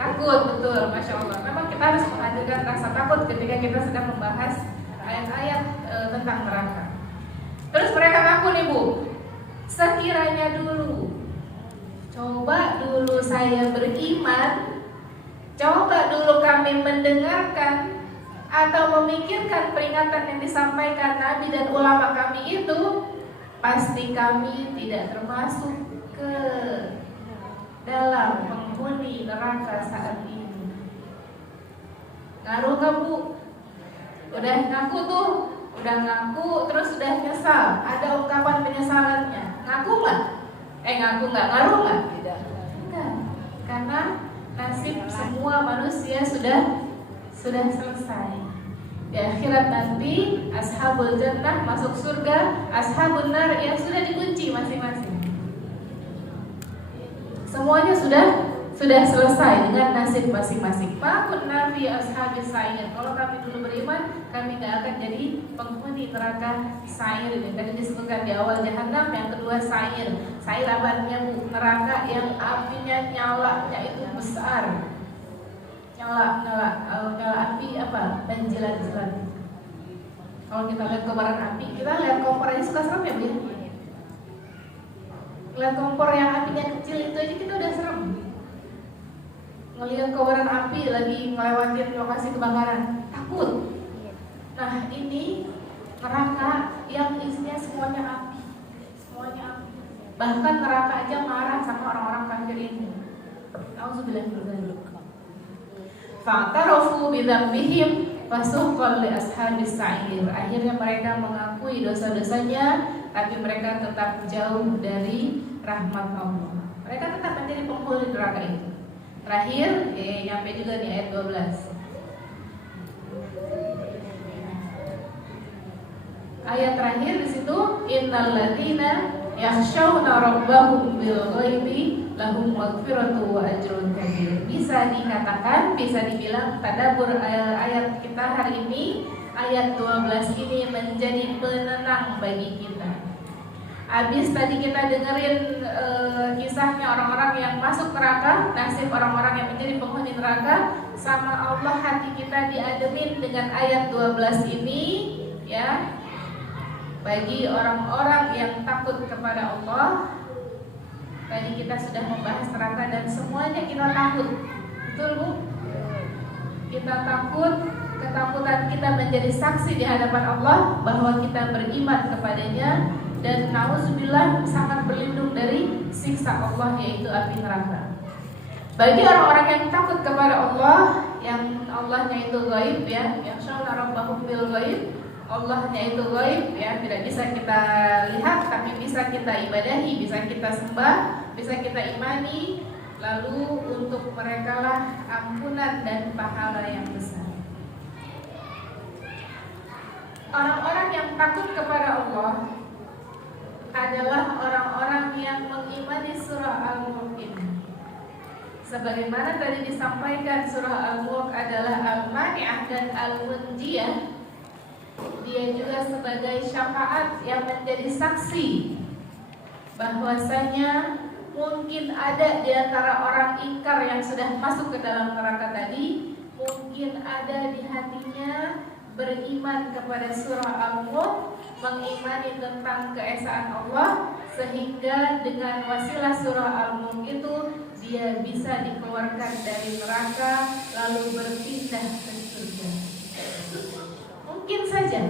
Takut betul, Masya Allah. Memang kita harus menghadirkan rasa takut ketika kita sedang membahas ayat-ayat tentang neraka. Terus mereka ngaku nih Bu, Sekiranya dulu, coba dulu saya beriman, coba dulu kami mendengarkan atau memikirkan peringatan yang disampaikan Nabi dan ulama kami itu, pasti kami tidak termasuk ke dalam penghuni neraka saat ini. Ngaruh gak Bu? Udah ngaku tuh, udah ngaku terus udah nyesal, ada ungkapan penyesalannya. Ngaku nggak? Ngaku nggak? Ngaruh nggak? Tidak. Enggak, karena nasib semua manusia sudah selesai. Di akhirat nanti ashabul jannah masuk surga, ashabun nar yang sudah dikunci masing-masing. Semuanya sudah selesai dengan nasib masing-masing. Makun nabi ashabis sa'ir. Kalau kami dulu beriman, kami nggak akan jadi penghuni neraka sa'ir. Yang tadi disebutkan di awal jahanam, yang kedua sa'ir. Sa'ir abadnya neraka yang apinya nyalanya itu besar. Nyala api apa? Menjilat-jilat. Kalau kita lihat kobaran api, kita lihat kompor aja suka serem ya Bu. Lihat kompor yang apinya kecil itu aja kita udah serem. Ngelihat kobaran api lagi ngelewatin lokasi kebakaran, takut. Nah ini neraka yang isinya semuanya api, Bahkan neraka aja marah sama orang-orang kafir ini. Auzubillahi min dzalik. Fa'tarafu bidzambihim fasuqqan li ashabis sa'ir. Akhirnya mereka mengakui dosa-dosanya, tapi mereka tetap jauh dari rahmat Allah. Mereka tetap menjadi penghuni neraka itu. Terakhir, nyampe juga nih ayat 12. Ayat terakhir di situ, innal ladzina yakhshawna rabbahum bil ghaibi lahum maghfiratu wa ajrun kabir. Bisa dikatakan, bisa dibilang tadabbur ayat kita hari ini, ayat 12 ini menjadi penenang bagi kita. Habis tadi kita dengerin kisahnya orang-orang yang masuk neraka, nasib orang-orang yang menjadi penghuni neraka, sama Allah hati kita diademin dengan ayat 12 ini, ya. Bagi orang-orang yang takut kepada Allah, tadi kita sudah membahas neraka dan semuanya kita takut, betul Bu? Kita takut, ketakutan kita menjadi saksi di hadapan Allah bahwa kita beriman kepadanya, dan nauzubillah sangat berlindung dari siksa Allah yaitu api neraka. Bagi orang-orang yang takut kepada Allah, yang Allahnya itu gaib ya, yang sya'na rabbahum bil gaib, Allahnya itu gaib ya, tidak bisa kita lihat tapi bisa kita ibadahi, bisa kita sembah, bisa kita imani. Lalu untuk mereka lah ampunan dan pahala yang besar. Orang-orang yang takut kepada Allah adalah orang-orang yang mengimani surah Al-Mulk ini. Sebagaimana tadi disampaikan, surah Al-Mulk adalah Al-Mani'ah dan Al-Munjiyah. Dia juga sebagai syafaat yang menjadi saksi bahwasanya mungkin ada di antara orang ingkar yang sudah masuk ke dalam neraka tadi, mungkin ada di hatinya beriman kepada surah Al-Mulk, mengimani tentang keesaan Allah, sehingga dengan wasilah surah Al-Mulk itu dia bisa dikeluarkan dari neraka lalu berpindah ke surga. Mungkin saja,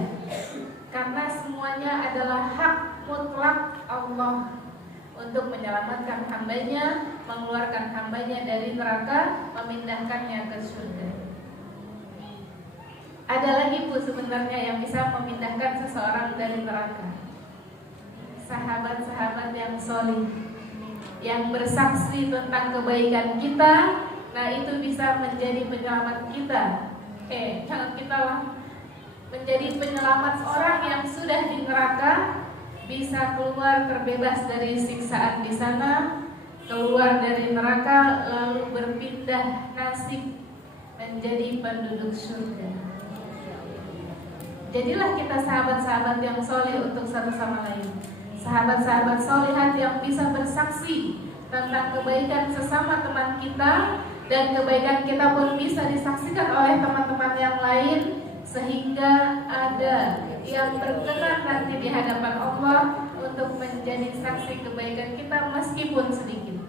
karena semuanya adalah hak mutlak Allah untuk menyelamatkan hambanya, mengeluarkan hambanya dari neraka, memindahkannya ke surga. Ada lagi Bu sebenarnya yang bisa memindahkan seseorang dari neraka. Sahabat-sahabat yang solih, yang bersaksi tentang kebaikan kita, nah itu bisa menjadi penyelamat kita. Jangan kita lah menjadi penyelamat orang yang sudah di neraka, bisa keluar terbebas dari siksaan di sana, keluar dari neraka lalu berpindah nasib menjadi penduduk surga. Jadilah kita sahabat-sahabat yang soleh untuk satu sama lain, sahabat-sahabat solehat yang bisa bersaksi tentang kebaikan sesama teman kita, dan kebaikan kita pun bisa disaksikan oleh teman-teman yang lain, sehingga ada yang berkenan nanti di hadapan Allah untuk menjadi saksi kebaikan kita meskipun sedikit.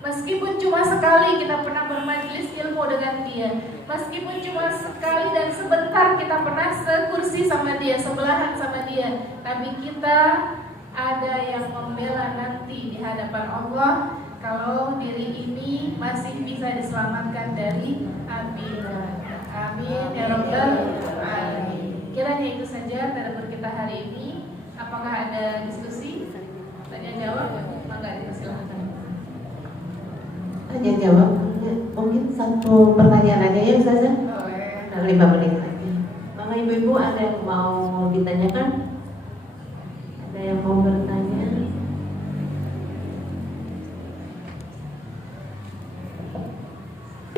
Meskipun cuma sekali kita pernah bermajelis ilmu dengan dia, meskipun cuma sekali dan sebentar kita pernah sekursi sama dia, sebelahan sama dia, tapi kita ada yang membela nanti di hadapan Allah kalau diri ini masih bisa diselamatkan dari api neraka. Amin ya rabbal alamin. Kiranya itu saja tadabbur kita hari ini. Apakah ada diskusi? Tanya jawab? Mangga dipersilakan. Tanya jawab. Mungkin satu pertanyaan aja ya Ustazah. Boleh. 5 menit lagi. Bapak Ibu ada yang mau ditanyakan? Ada yang mau bertanya?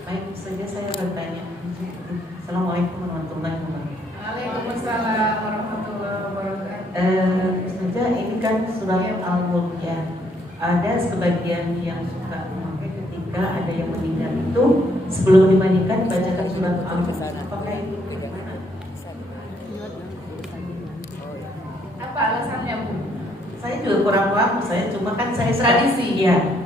Baik, saja saya bertanya. Assalamualaikum warahmatullahi wabarakatuh. Waalaikumsalam warahmatullahi wabarakatuh. Saja ini kan surat Al-Mulk ya. Ada sebagian yang suka memakai ketika ada yang meninggal itu sebelum dimandikan bacakan surat Al-Mulk. Apakah itu bagaimana? Apa alasannya, Bu? Saya juga kurang paham. Saya cuma kan saya Tradisi. ya.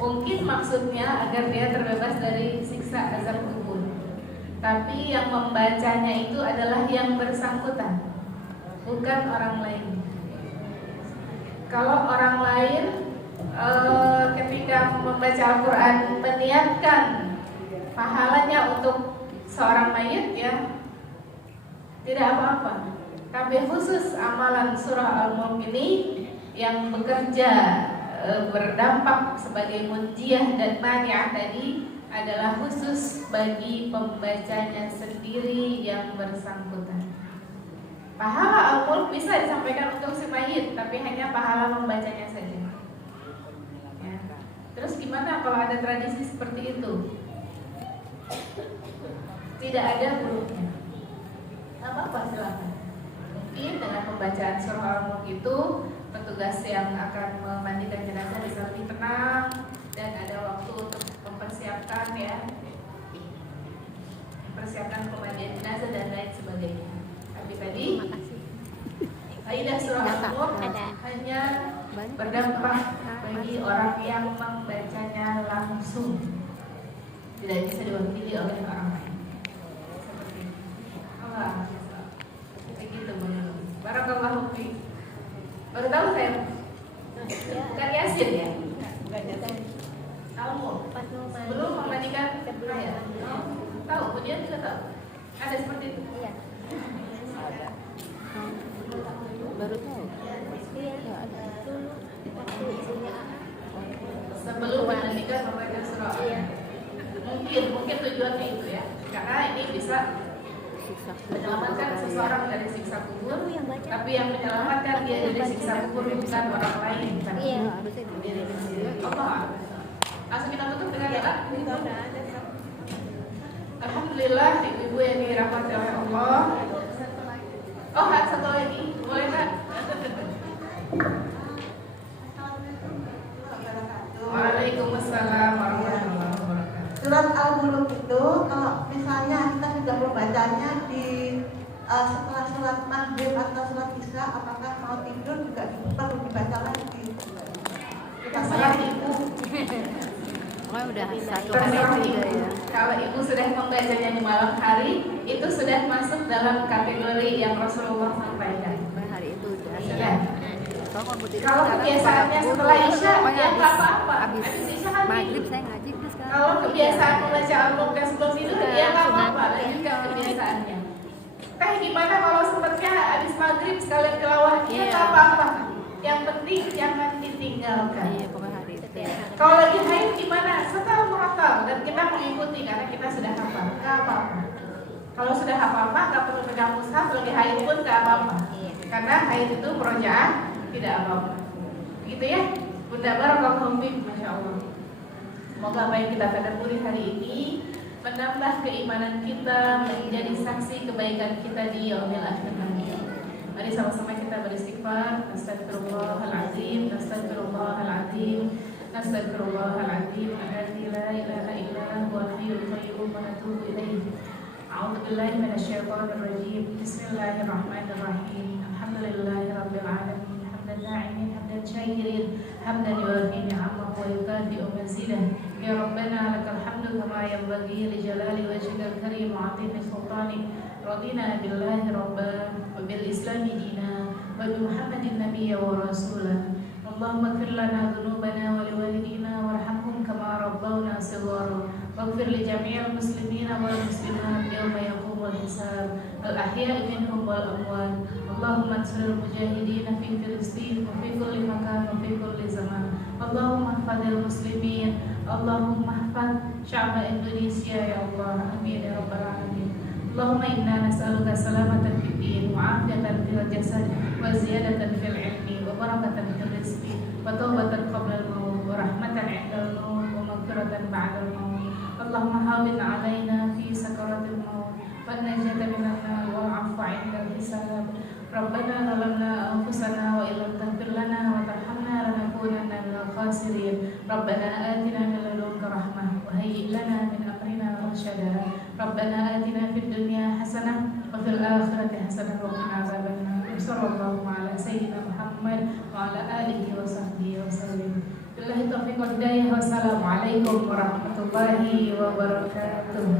Mungkin maksudnya agar dia terbebas dari siksa azab kubur. Tapi yang membacanya itu adalah yang bersangkutan, bukan orang lain. Kalau orang lain ketika membaca Al-Quran meniatkan pahalanya untuk seorang mayit ya, tidak apa-apa. Tapi khusus amalan surah Al-Mulk ini yang bekerja berdampak sebagai munjiah dan mani'ah tadi adalah khusus bagi pembacanya sendiri yang bersangkutan. Pahala Al-Mulk bisa disampaikan untuk si mayit, tapi hanya pahala membacanya saja. Ya. Terus gimana kalau ada tradisi seperti itu? Tidak ada hurufnya. Apa-apa silakan. Mungkin dengan pembacaan surah Al-Mulk itu petugas yang akan memandikan jenazah bisa lebih tenang dan ada waktu untuk mempersiapkan ya, mempersiapkan pemandian jenazah dan lain sebagainya. Tapi tadi kaidah surah Al-Mulk hanya berdampak bagi orang yang membacanya langsung, tidak bisa diwakili oleh orang lain. Seperti itu. Allah, begitu menurut. Barakallahu fiik. Baru tahu saya. Bukan Yasin ya? Bukan Yasin. Al-Mulk. Belum memandikan ayat. Tahu, kemudian juga tahu. Ada seperti itu. Iya. Ada. Baru tahu. Iya, ada. Waktu isinya Sebelum memandikan membaca surah. Iya. Mungkin tujuannya itu ya. Karena ini bisa menyelamatkan seseorang dari siksa kubur, tapi yang menyelamatkan dia dari siksa kubur bukan orang lain. Iya. Allah. Langsung kita tutup dengan doa. Alhamdulillah, ibu-ibu yang dirahmati oleh Allah. Oh, satu lagi, boleh nggak? Waalaikumsalam warahmatullahi wabarakatuh. Surat Al-Mulk itu kalau misalnya kita sudah membacanya di setelah sholat maghrib atau sholat isya, apakah mau tidur juga perlu dibaca lagi? Saya ibu. Oh, udah satu Terserah hari ibu. juga ya. Kalau ibu sudah membacanya di malam hari, itu sudah masuk dalam kategori yang Rasulullah sampaikan. Hari itu udah. Iya. Kalau kebiasaannya setelah isya, ya nggak apa-apa. Habis Habis isya kan maghrib saya ngaji terus sekarang. kalau kebiasaan membaca Al-Mulk sebelum tidur, ya nggak apa-apa. Lanjutkan kebiasaannya. Teh gimana kalau sempatnya habis maghrib sekalian tilawah? Ya nggak apa-apa. Yang penting jangan ditinggalkan. Iya, pokoknya hari itu. Kalau lagi haid gimana? Setel murattal dan kita mengikuti karena kita sudah hafal. Nggak apa-apa. Kalau sudah hafal mah nggak perlu pegang mushaf, lagi haid pun nggak apa-apa. Karena haid itu murojaah tidak apa-apa. Begitu ya? Bunda barakallahu fiik, masya Allah. Semoga apa yang kita tadabburi hari ini menambah keimanan kita, menjadi saksi kebaikan kita di yaumil akhir nanti. Mari sama-sama kita beristighfar. Astagfirullahaladzim, astagfirullahaladzim, astagfirullahaladzim. Alladzi la ilaha illa huwal hayyul qayyum wa natubu ilaihi. A'udzu billahi minasyaitonir rajim. Bismillahirrahmanirrahim. alhamdulillahi rabbil alamin hamdan na'imin hamdan syakirin hamdan yuwafi ni'amahu wa yukafi'u mazidah ya rabbana lakal hamdu kama yanbaghi li jalali wajhikal karim wa 'azimi sultanik radina billahi rabban wa bil islami dina wa bi muhammadin nabiyya wa rasulah Allahumma ighfir lana dhunubana wa liwalidina warhamhum kama rabbawna shighara waghfir li jami'il muslimina wal muslimat yawma yaqumul hisab al ahya'i minhum wal amwat Allahumma ansur al mujahidin fi Filistin wa fi kulli makan wa fi kulli zaman Allahumma ihfadhil muslimin Allahumma ihfadh sya'ba Indonesia ya Allah amin ya rabbal alamin Allahumma inna nas'aluka salamatan fid din wa 'afiyatan fil jasad wa ziyadatan fil ilmi wa barakatan fil rizqi wa tawbatan qabla al-maut wa rahmatan 'inda al-maut wa maghfiratan ba'da al-maut Allahumma hawwin 'alaina fi sakaratil maut wa najata minan nar wa 'afwa 'inda al-hisab Rabbana zalamna anfusana wa illam taghfir lana wa tarhamna lanakunanna minal khasirin Rabbana atina min ladunka rahmah wa hayyi' lana min amrina rashada Rabbana atina fid dunya hasanah wa fil akhirati hasanah wa qina adzabannar sallallahu ala sayyidina Muhammad wa ala alihi wa sahbihi wa sallam billahi taufiq wal hidayah wassalamu alaikum warahmatullahi wabarakatuh